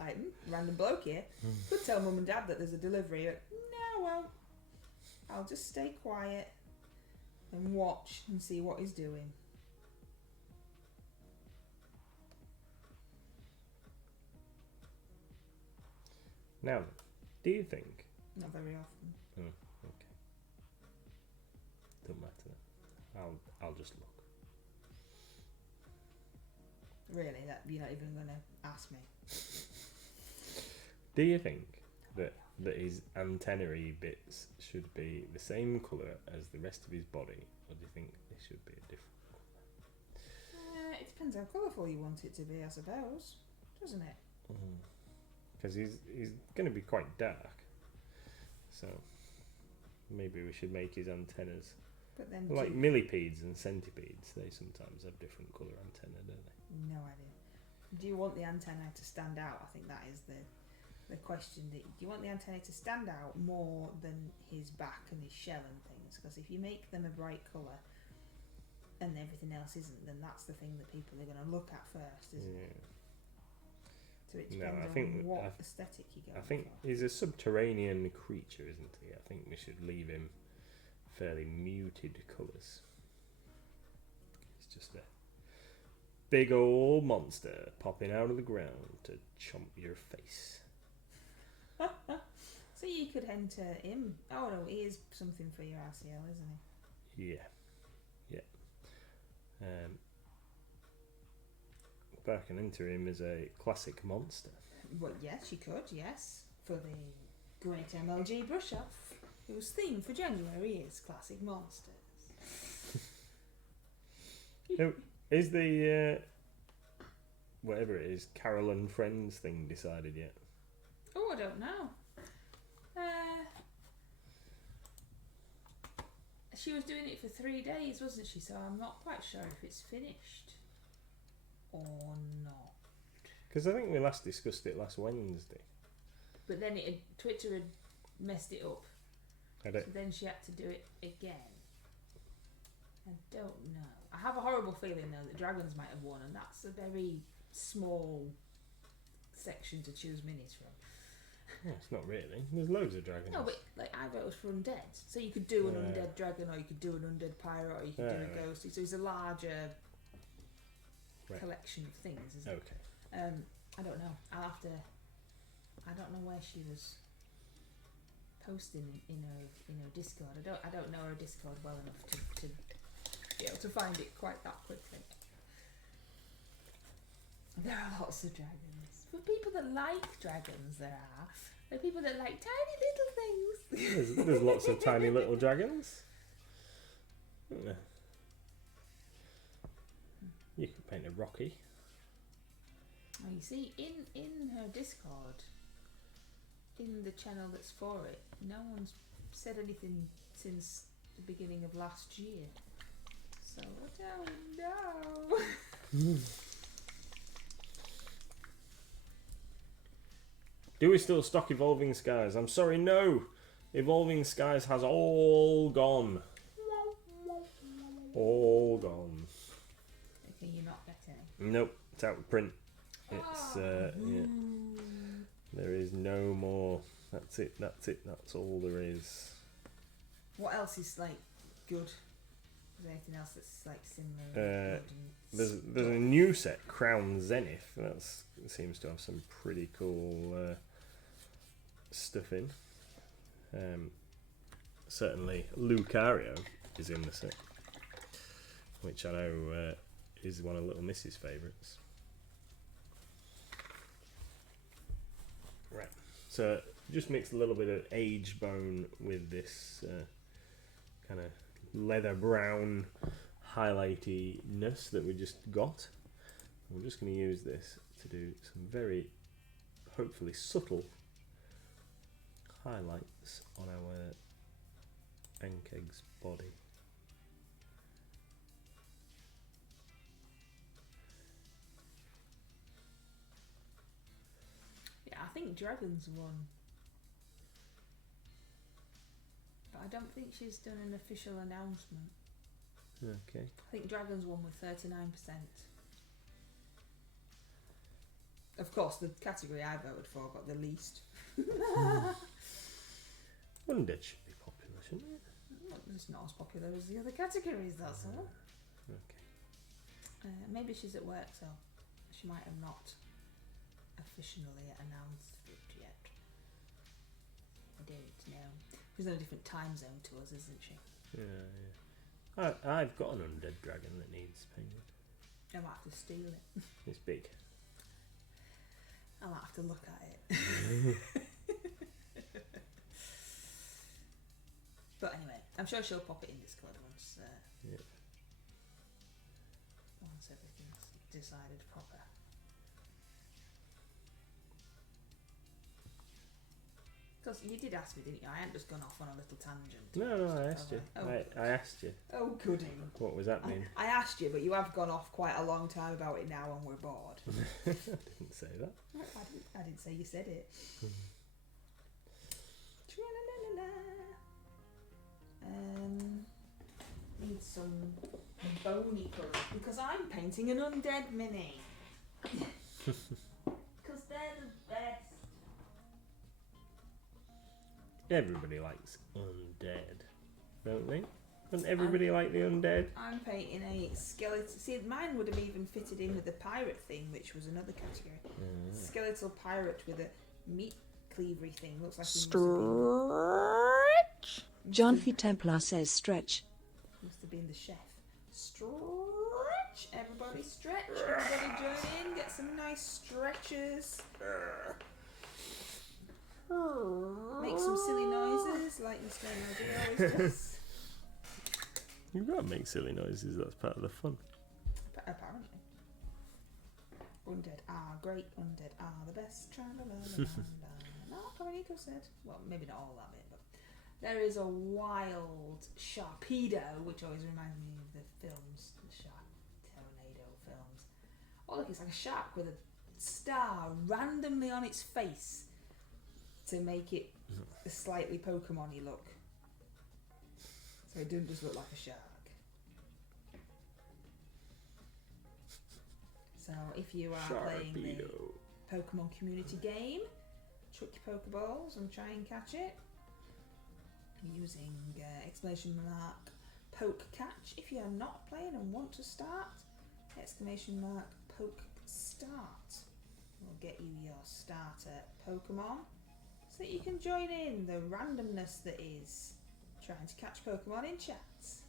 Like, random bloke here. Could tell mum and dad that there's a delivery, but no, I won't. I'll just stay quiet and watch and see what he's doing. Now, do you think? Not very often. Oh, okay. Don't matter. I'll just look. Really, that you're not even going to ask me. Do you think that his antennary bits should be the same colour as the rest of his body, or do you think they should be a different colour? It depends how colourful you want it to be, I suppose, doesn't it? Because he's going to be quite dark, so maybe we should make his antennas But then like millipedes and centipedes. They sometimes have different colour antenna, don't they? no idea. Do you want the antennae to stand out? I think that is the question. Do you want the antennae to stand out more than his back and his shell and things? Because if you make them a bright colour and everything else isn't, then that's the thing that people are going to look at first, isn't it? So it depends on what aesthetic you go I think for. he's a subterranean creature, isn't he? I think we should leave him fairly muted colours. He's just a big old monster popping out of the ground to chomp your face. So you could enter him. Oh no, he is something for your RCL, isn't he? Yeah. But I can enter him as a classic monster. Well, yes, you could, yes. For the great MLG brush off, whose theme for January is classic monsters. Is the whatever it is, Carol and Friends thing decided yet? Oh, I don't know. She was doing it for 3 days, wasn't she? So I'm not quite sure if it's finished or not. Because I think we last discussed it last Wednesday. But then Twitter had messed it up. So then she had to do it again. I don't know. I have a horrible feeling though that Dragons might have won, and that's a very small section to choose minis from. No, it's not really. There's loads of dragons. No, but like I voted for undead, so you could do an undead dragon, or you could do an undead pirate, or you could do a ghosty. So it's a larger collection of things, isn't it? Okay. I don't know. I'll have to. I don't know where she was posting in her Discord. I don't know her Discord well enough to be able to find it quite that quickly. There are lots of dragons. For people that like dragons, there are. There are people that like tiny little things. There's lots of tiny little dragons. Yeah. You could paint a Rocky. Oh, you see, in her Discord, in the channel that's for it, no one's said anything since the beginning of last year. So I don't know. Do we still stock Evolving Skies? I'm sorry, no. Evolving Skies has all gone. All gone. Okay, you're not getting. Nope, it's out of print. It's yeah. There is no more. That's it. That's all there is. What else is like good? Is there anything else that's like similar? There's a new set, Crown Zenith. That seems to have some pretty cool stuff in. Certainly Lucario is in the set, which I know is one of Little Miss's favourites. Right, so just mix a little bit of aged bone with this kind of leather brown highlightiness that we just got. We're just going to use this to do some very, hopefully subtle highlights on our Ankheg's body. Yeah, I think Dragon's won. But I don't think she's done an official announcement. Okay. I think Dragon's won with 39%. Of course, the category I voted for got the least. Undead should be popular, shouldn't it? It's not as popular as the other categories, that's all. Okay. Maybe she's at work, so she might have not officially announced it yet. I don't know. She's on a different time zone to us, isn't she? Yeah. I've got an undead dragon that needs painted. I might have to steal it. It's big. I might have to look at it. But anyway, I'm sure she'll pop it in Discord once once everything's decided proper. Because you did ask me, didn't you? I hadn't just gone off on a little tangent. No, I asked you. Oh, I asked you. oh goody. What was that mean? I asked you, but you have gone off quite a long time about it now and we're bored. I didn't say that. I didn't say you said it. Need some bony colours because I'm painting an undead mini. Because they're the best. Everybody likes undead, don't they? Doesn't everybody like the undead? I'm painting a skeleton. See, mine would have even fitted in with the pirate thing, which was another category. Skeletal pirate with a meat cleavery thing. Looks like he Stretch. John F. Templar says stretch. must have been the chef. Stretch. Everybody stretch. Everybody join in. Get some nice stretches. Make some silly noises like Mr. Noddy always does. You've got to make silly noises, that's part of the fun. Apparently. Undead are great, undead are the best. Not Dominico said. Well, maybe not all that bit, but there is a wild Sharpedo, which always reminds me of the films, the Tornado films. Oh look, it's like a shark with a star randomly on its face to make it a slightly Pokemon-y look. So it doesn't just look like a shark. So if you are playing the Pokemon community game, chuck your Pokeballs and try and catch it using exclamation mark poke catch. If you are not playing and want to start, exclamation mark poke start will get you your starter Pokemon so that you can join in the randomness that is trying to catch Pokemon in chats.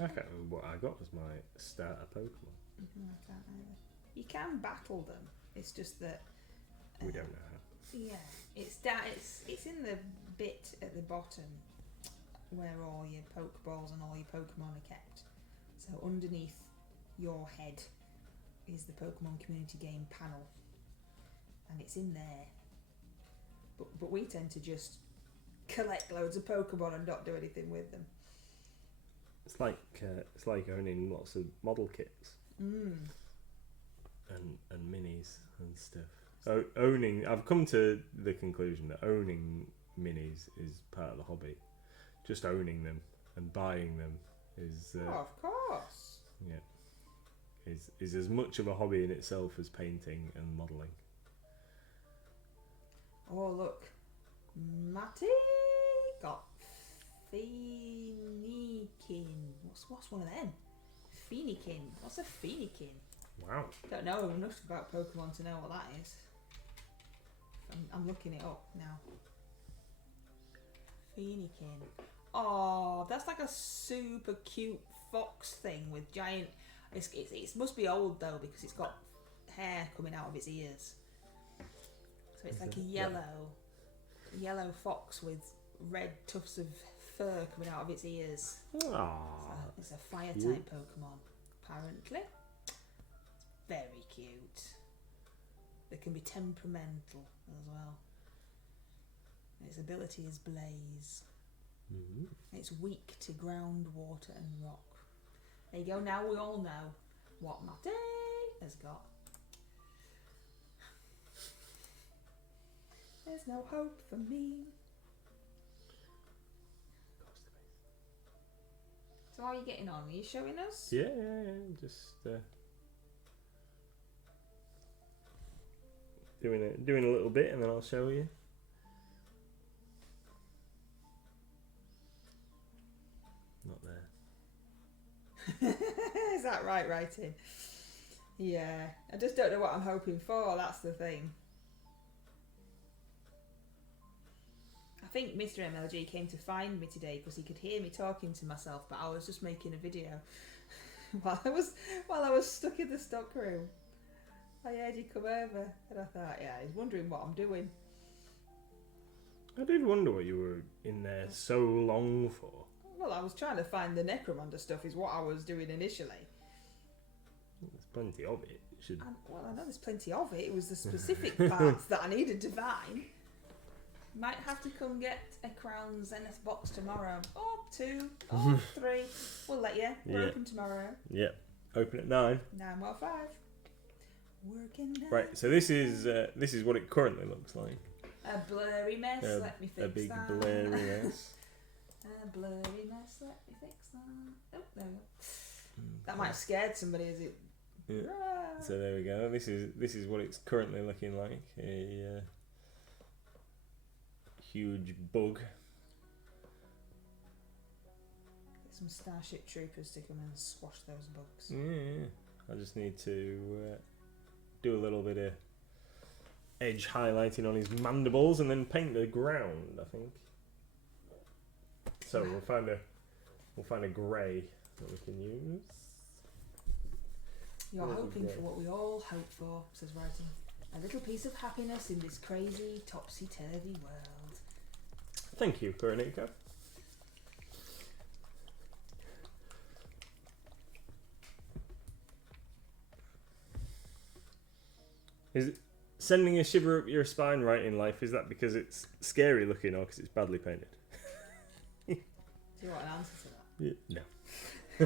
I can't remember what I got as my starter Pokemon. I can't either. You can battle them. It's just that We don't know how. yeah, it's down. It's in the bit at the bottom where all your Pokeballs and all your Pokemon are kept. So underneath your head is the Pokemon community game panel, and it's in there. But we tend to just collect loads of Pokemon and not do anything with them. It's like owning lots of model kits and minis and stuff. I've come to the conclusion that owning minis is part of the hobby. Just owning them and buying them is of course. is as much of a hobby in itself as painting and modelling. Oh look, Matty got Feenykin. What's one of them? Feenykin. What's a Feenykin? Wow. Don't know enough about Pokemon to know what that is. I'm looking it up now. Fennekin. Oh, that's like a super cute fox thing with giant. It must be old though because it's got hair coming out of its ears. So it's like a yellow fox with red tufts of fur coming out of its ears. Aww. It's a fire type Pokemon, apparently. It's very cute. They can be temperamental as well. Its ability is Blaze. Mm-hmm. It's weak to ground, water, and rock. There you go. Now we all know what Matty has got. There's no hope for me. So how are you getting on? Are you showing us? Yeah. Just doing a little bit, and then I'll show you. Not there. Is that right, writing? Yeah. I just don't know what I'm hoping for. That's the thing. I think Mr. MLG came to find me today because he could hear me talking to myself, but I was just making a video while I was stuck in the stock room. I heard you come over, and I thought, yeah, he's wondering what I'm doing. I did wonder what you were in there so long for. Well, I was trying to find the Necromunda stuff, is what I was doing initially. There's plenty of it. Well, I know there's plenty of it. It was the specific parts that I needed to find. Might have to come get a Crown Zenith box tomorrow. Or 2, or 3. We'll let you. We're open tomorrow. Yeah. Open at 9. 9:05. Working now. Right, so this is what it currently looks like. A blurry mess, let me fix that. A big blurry mess. A blurry mess, let me fix that. Oh, there we go. That might have scared somebody, is it? Yeah. Ah. So there we go. This is what it's currently looking like. A huge bug. Get some Starship Troopers to come and squash those bugs. Yeah. I just need to do a little bit of edge highlighting on his mandibles and then paint the ground, I think. So we'll find a grey that we can use. You're hoping for what we all hope for, says Writing. A little piece of happiness in this crazy, topsy-turvy world. Thank you, Coronito. Is it sending a shiver up your spine right in life? Is that because it's scary looking or because it's badly painted? Do you want an answer to that? Yeah. No. I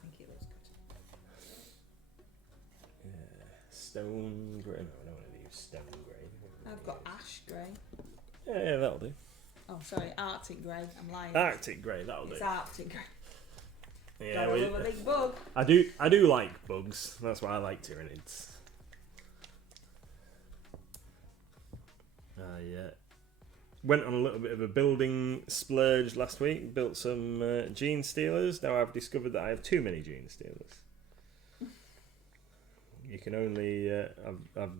think it looks good. Stone grey. No, I don't want to use stone grey. I've got ash grey. Yeah, that'll do. Oh, sorry, Arctic grey. I'm lying. Arctic grey, that'll do. It's Arctic grey. Yeah, Gotta love a big bug. I do like bugs. That's why I like Tyranids. I went on a little bit of a building splurge last week. Built some gene stealers. Now I've discovered that I have too many gene stealers. You can only I've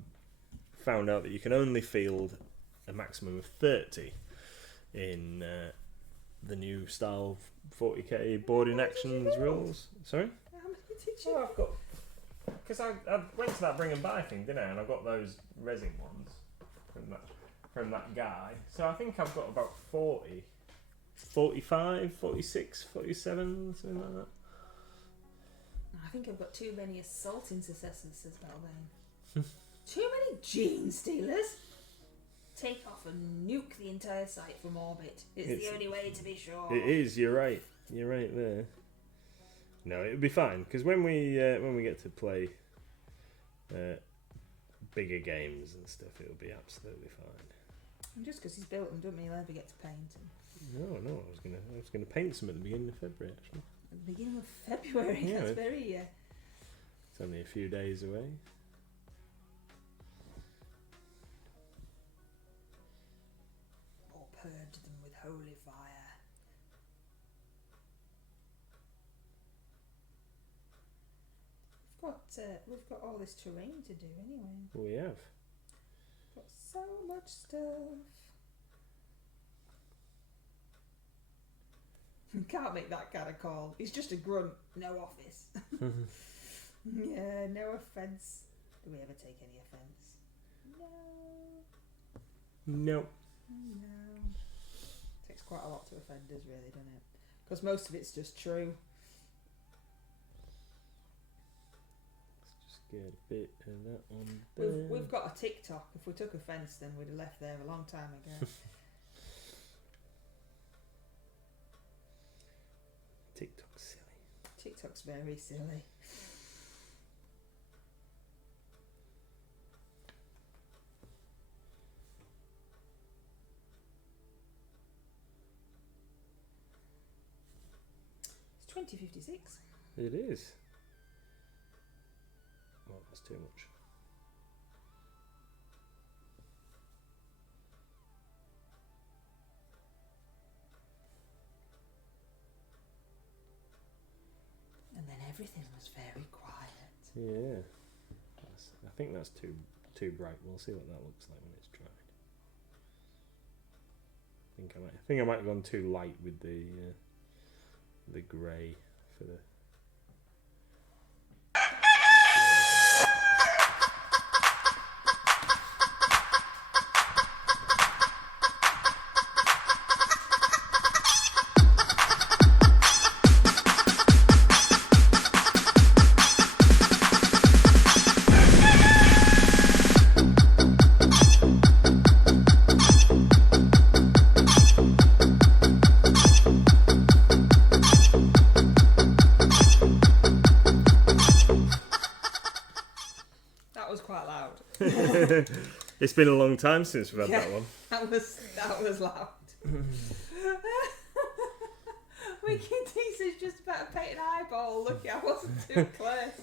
found out that you can only field a maximum of 30 in the new style 40k boarding actions rules. Sorry? How many did you? Oh, I've got... Because I went to that bring and buy thing, didn't I? And I got those resin ones from that guy. So I think I've got about 40, 45, 46, 47, something like that. I think I've got too many assault intercessors, says Belvane. Too many gene stealers? Take off and nuke the entire site from orbit. It's the only way to be sure. It is, you're right. You're right there. No, it'll be fine, because when we get to play bigger games and stuff, it'll be absolutely fine. And just because he's built them doesn't mean he'll ever get to paint them. No, I was gonna paint some at the beginning of February, actually. At the beginning of February, Yeah, that's very... It's only a few days away. Or purge them with holy fire. We've got all this terrain to do anyway. We have. Got so much stuff. Can't make that kind of call. He's just a grunt. No office. Yeah, no offence. Do we ever take any offence? No. No. Takes quite a lot to offend us, really, doesn't it? Because most of it's just true. Let's just get a bit of that on there. We've got a TikTok. If we took offence, then we'd have left there a long time ago. TikTok's silly. TikTok's very silly. It's 2056. It is. Oh, that's too much. And then everything was very quiet. Yeah. I think that's too bright. We'll see what that looks like when it's dried. I think I might have gone too light with the grey for the. That was quite loud. It's been a long time since we've had that one. That was loud. Wicked says just about to paint an eyeball. Look, I wasn't too close.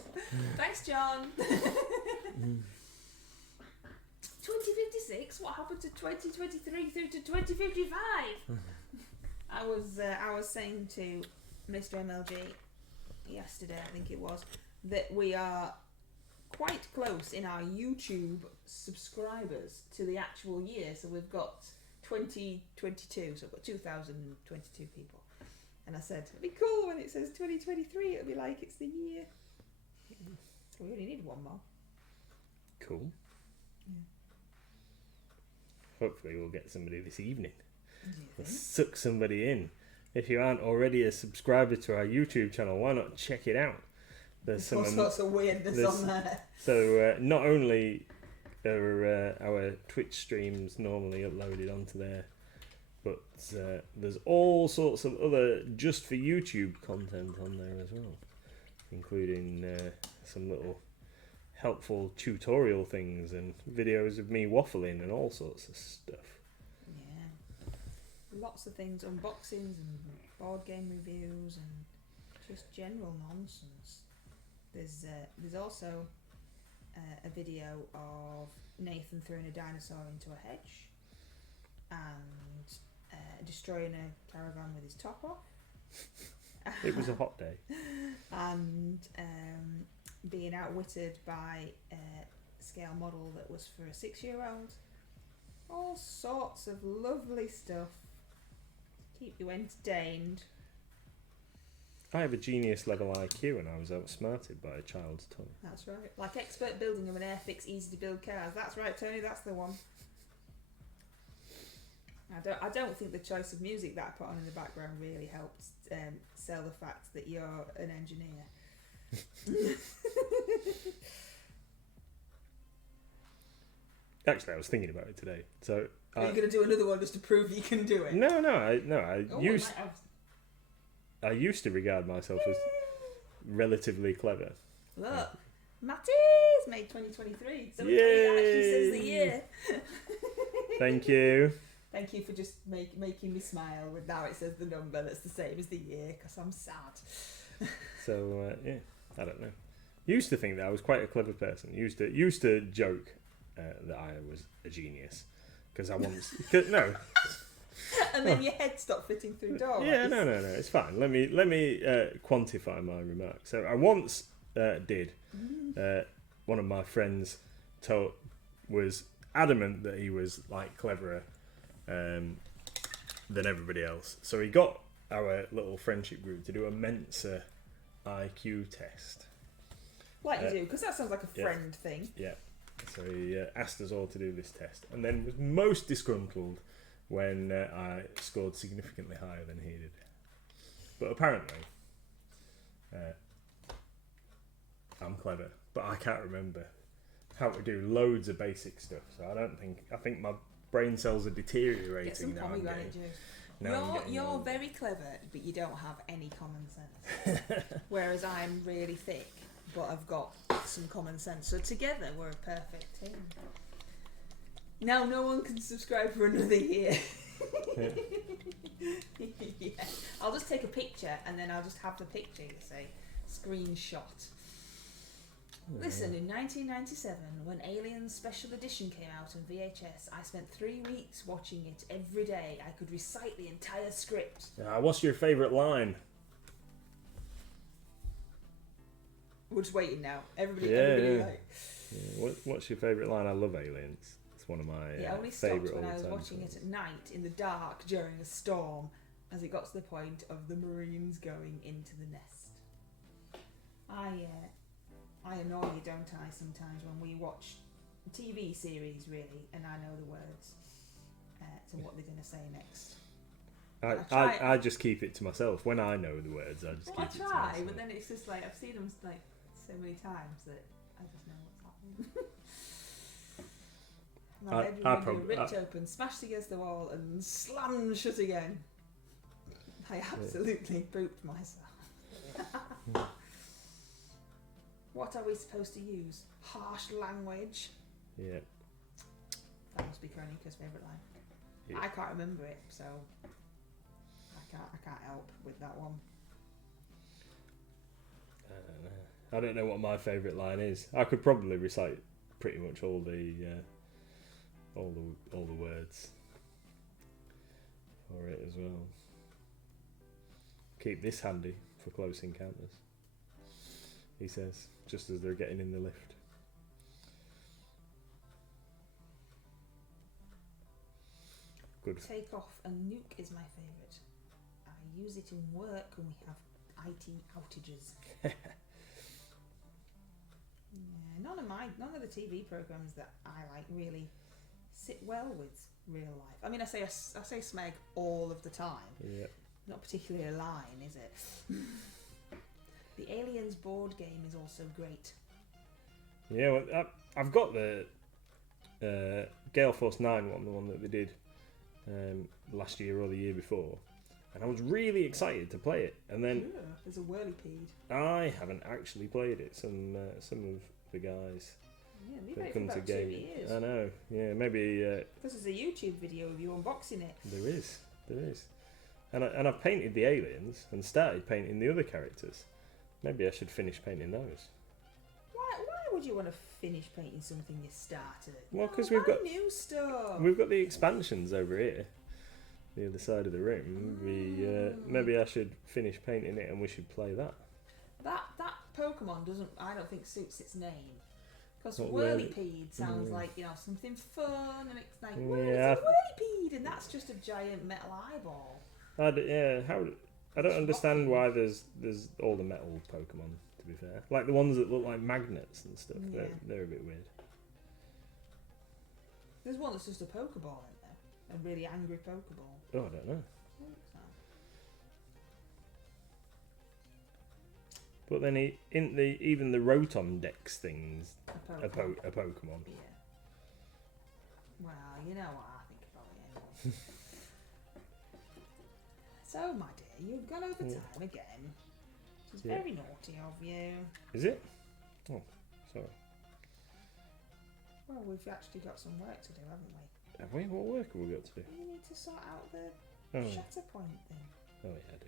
Thanks, John. 2056. What happened to 2023 through to 2055? I was saying to Mr. MLG yesterday, I think it was, that we are quite close in our YouTube subscribers to the actual year. So we've got 2022, so we've got 2022 people. And I said, it'd be cool when it says 2023, it'll be like it's the year. We only need one more. Cool. Yeah. Hopefully we'll get somebody this evening. Do you We'll think? suck somebody in. If you aren't already a subscriber to our YouTube channel, why not check it out? There's All sorts of weirdness on there. So not only are our Twitch streams normally uploaded onto there, but there's all sorts of other just for YouTube content on there as well, including some little helpful tutorial things and videos of me waffling and all sorts of stuff. Yeah. Lots of things, unboxings and board game reviews and just general nonsense. There's also a video of Nathan throwing a dinosaur into a hedge and destroying a caravan with his top off. It was a hot day. And being outwitted by a scale model that was for a 6-year-old. All sorts of lovely stuff to keep you entertained. I have a genius level IQ and I was outsmarted by a child's toy. That's right. Like expert building of an Airfix easy to build cars. That's right, Tony. That's the one. I don't think the choice of music that I put on in the background really helped sell the fact that you're an engineer. Actually, I was thinking about it today. So Are you going to do another one just to prove you can do it? I Oh, we might have- I used to regard myself as relatively clever. Look, Matty's made 2023. So it actually says the year. Thank you. Thank you for just making me smile. With now it says the number that's the same as the year because I'm sad. So yeah, I don't know. Used to think that I was quite a clever person. Used to joke that I was a genius because I once no. And then your head stopped fitting through doors. Yeah, no, it's fine. Let me quantify my remarks. So I once did. One of my friends was adamant that he was like cleverer than everybody else. So he got our little friendship group to do a Mensa IQ test. Like you do, because that sounds like a friend thing. Yeah. So he asked us all to do this test, and then was most disgruntled when I scored significantly higher than he did. But apparently, I'm clever, but I can't remember how to do loads of basic stuff. So I think my brain cells are deteriorating Get some now. pomegranate juice. You're very clever, but you don't have any common sense. Whereas I'm really thick, but I've got some common sense. So together we're a perfect team. Now no one can subscribe for another year. Yeah. I'll just take a picture and then I'll just have the picture, you see, screenshot. Listen, in 1997, when Aliens Special Edition came out on VHS, I spent 3 weeks watching it every day. I could recite the entire script. What's your favourite line? We're just waiting now. Everybody Yeah. like... Yeah, what's your favourite line? I love Aliens. It's one of my Yeah, I only stopped favourite when I was all-time watching it films. at night in the dark during a storm, as it got to the point of the Marines going into the nest. I annoy you, don't I, sometimes when we watch TV series, really, and I know the words to what they're going to say next. I just keep it to myself. When I know the words, I just keep it to myself. I try, but then it's just like, I've seen them like so many times that I just know what's happening. My bedroom window ripped open, smashed against the wall, and slammed shut again. I absolutely pooped myself. What are we supposed to use? Harsh language? Yeah. That must be Kronika's favourite line. Yeah. I can't remember it, so I can't help with that one. I don't know what my favourite line is. I could probably recite pretty much all the words for it as well. Keep this handy for close encounters, he says, just as they're getting in the lift. Good. Take off and nuke is my favourite. I use it in work when we have IT outages. Yeah, none of the TV programs that I like really sit well with real life. I mean, I say smeg all of the time. Yeah. Not particularly a line, is it? The Aliens board game is also great. Yeah, well, I've got the Gale Force 9 one, the one that they did last year or the year before, and I was really excited to play it. And then there's a whirlipede. I haven't actually played it. Some of the guys that come to game. 2 years. I know. Yeah, maybe. Because there's a YouTube video of you unboxing it. There is. And I've painted the aliens and started painting the other characters. Maybe I should finish painting those. Why would you want to finish painting something you started? Well, because we've got new stuff. We've got the expansions over here, the other side of the room. Maybe I should finish painting it and we should play that. That Pokemon I don't think suits its name. Because whirlipede sounds like, something fun, and it's like, it's a whirlipede, and that's just a giant metal eyeball. I don't understand why there's all the metal Pokemon, to be fair. Like the ones that look like magnets and stuff, Yeah. they're a bit weird. There's one that's just a Pokeball in there, a really angry Pokeball. Oh, I don't know. But then even the Rotom Dex thing's a Pokemon. Yeah. Well, you know what I think about it anyway. So, my dear, you've gone over time again. Which is very naughty of you. Is it? Oh, sorry. Well, we've actually got some work to do, haven't we? Have we? What work have we got to do? We need to sort out the shatter point thing. Oh, yeah, I do.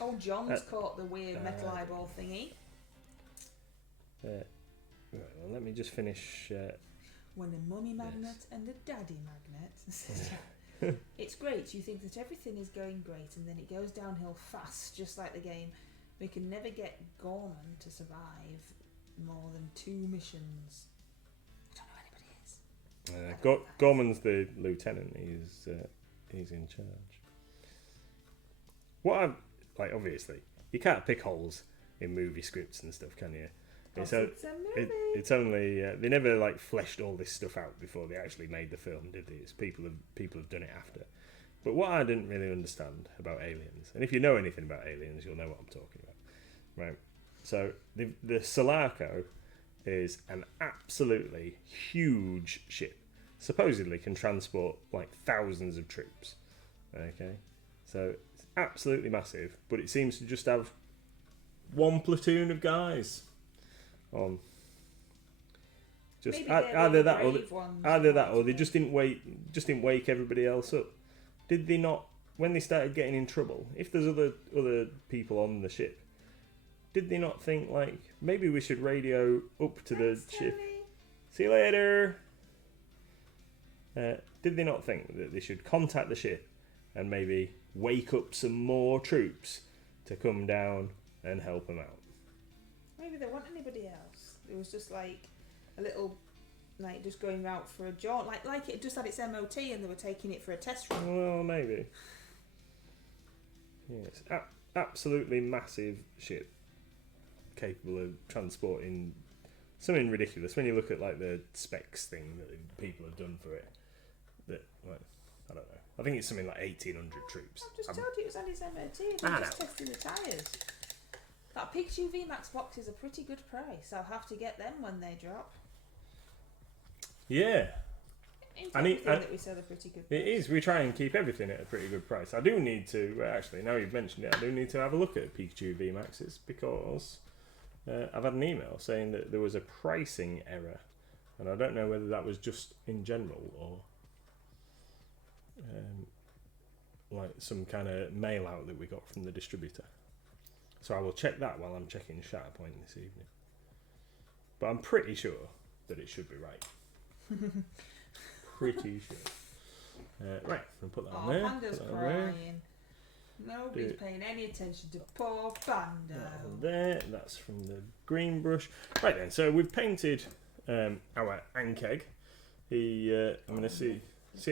Oh, John's caught the weird metal eyeball thingy. Right, well, let me just finish. When a mummy magnet and a daddy magnet. It's great. You think that everything is going great, and then it goes downhill fast, just like the game. We can never get Gorman to survive more than 2 missions. I don't know who anybody is. Gorman's the lieutenant. He's in charge. What I'm like, obviously, you can't pick holes in movie scripts and stuff, can you? It's a movie. It's only they never like fleshed all this stuff out before they actually made the film, did they? It's people have done it after. But what I didn't really understand about aliens, and if you know anything about aliens, you'll know what I'm talking about, right? So the Sulaco is an absolutely huge ship. Supposedly can transport like thousands of troops. Okay, so it's absolutely massive, but it seems to just have one platoon of guys on. Just Maybe either that or they ones. just didn't wake everybody else up. Did they not, when they started getting in trouble? If there's other people on the ship, did they not think like maybe we should radio up to the ship? See you later. Did they not think that they should contact the ship and maybe wake up some more troops to come down and help them out? Maybe there weren't anybody else. It was just like a little, like just going out for a jaunt, like it just had its MOT and they were taking it for a test run. Well, maybe. Yes, absolutely massive ship, capable of transporting something ridiculous. When you look at like the specs thing that people have done for it, that like I don't know. I think it's something like 1,800 troops. I've just told you it was at its MOT. They're just testing the tyres. That Pikachu VMAX box is a pretty good price. I'll have to get them when they drop. Yeah. That we sell a pretty good price. It is. We try and keep everything at a pretty good price. I do need to, actually, now you've mentioned it, I do need to have a look at Pikachu VMAXs because I've had an email saying that there was a pricing error. And I don't know whether that was just in general or like some kind of mail out that we got from the distributor. So I will check that while I'm checking Shatterpoint this evening. But I'm pretty sure that it should be right. Pretty sure. Right, I'll put that on there. Panda's crying. Nobody's paying any attention to poor Panda. That on there. That's from the green brush. Right then, so we've painted our Ankheg. I'm going to see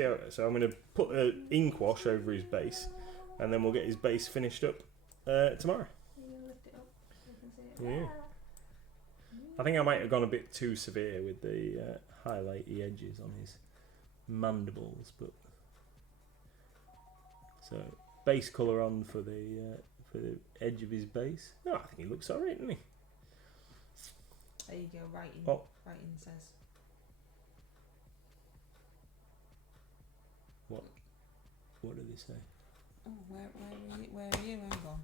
how. So I'm going to put an ink wash over his base, and then we'll get his base finished up tomorrow. Yeah. I think I might have gone a bit too severe with the highlighty edges on his mandibles, but so base colour on for the edge of his base. No, I think he looks alright, doesn't he? There you go, writing. Oh. Writing says. What did he say? Oh, where are you? Hang on.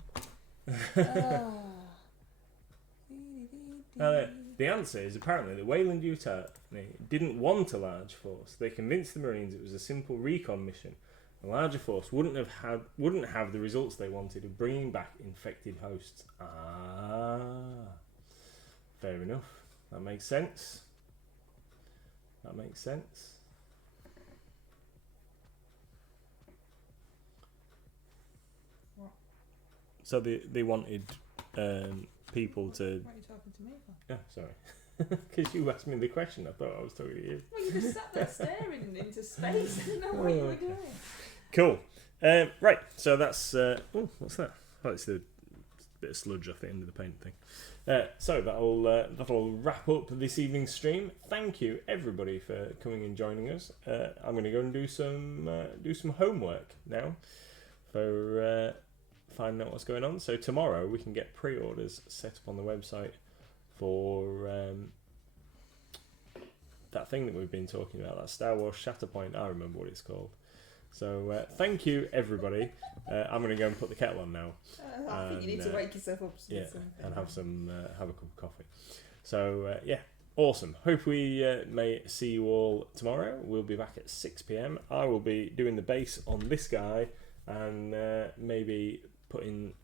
The answer is apparently that Wayland Utah didn't want a large force. They convinced the Marines it was a simple recon mission. A larger force wouldn't have the results they wanted of bringing back infected hosts. Fair enough. That makes sense. What? So they wanted people to. What are you talking to me for? Yeah, sorry. Because you asked me the question, I thought I was talking to you. Well, you just sat there staring into space. I didn't know what you were doing. Cool. Right, so that's... what's that? Oh, it's a bit of sludge off the end of the paint thing. So that'll wrap up this evening's stream. Thank you, everybody, for coming and joining us. I'm going to go and do some homework now for finding out what's going on. So tomorrow we can get pre-orders set up on the website for that thing that we've been talking about, that Star Wars Shatterpoint. I remember what it's called. So thank you, everybody. I'm going to go and put the kettle on now. I think you need to wake yourself up. And have a cup of coffee. So yeah, awesome. Hope we may see you all tomorrow. We'll be back at 6 p.m. I will be doing the base on this guy and maybe putting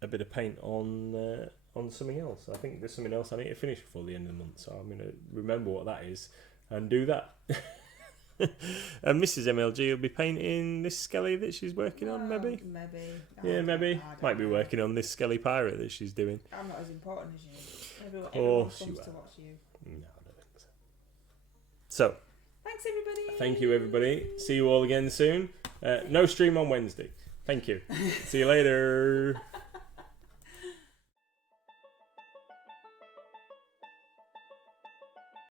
a bit of paint on something else. I think there's something else I need to finish before the end of the month, so I'm going to remember what that is and do that. And Mrs. MLG will be painting this Skelly that she's working on, maybe? Maybe. Yeah, maybe. Might be working on this Skelly pirate that she's doing. I'm not as important as you. Everyone course comes you to are. watch you. No, I don't think so. So, Thanks, everybody. Thank you, everybody. See you all again soon. No stream on Wednesday. Thank you. See you later.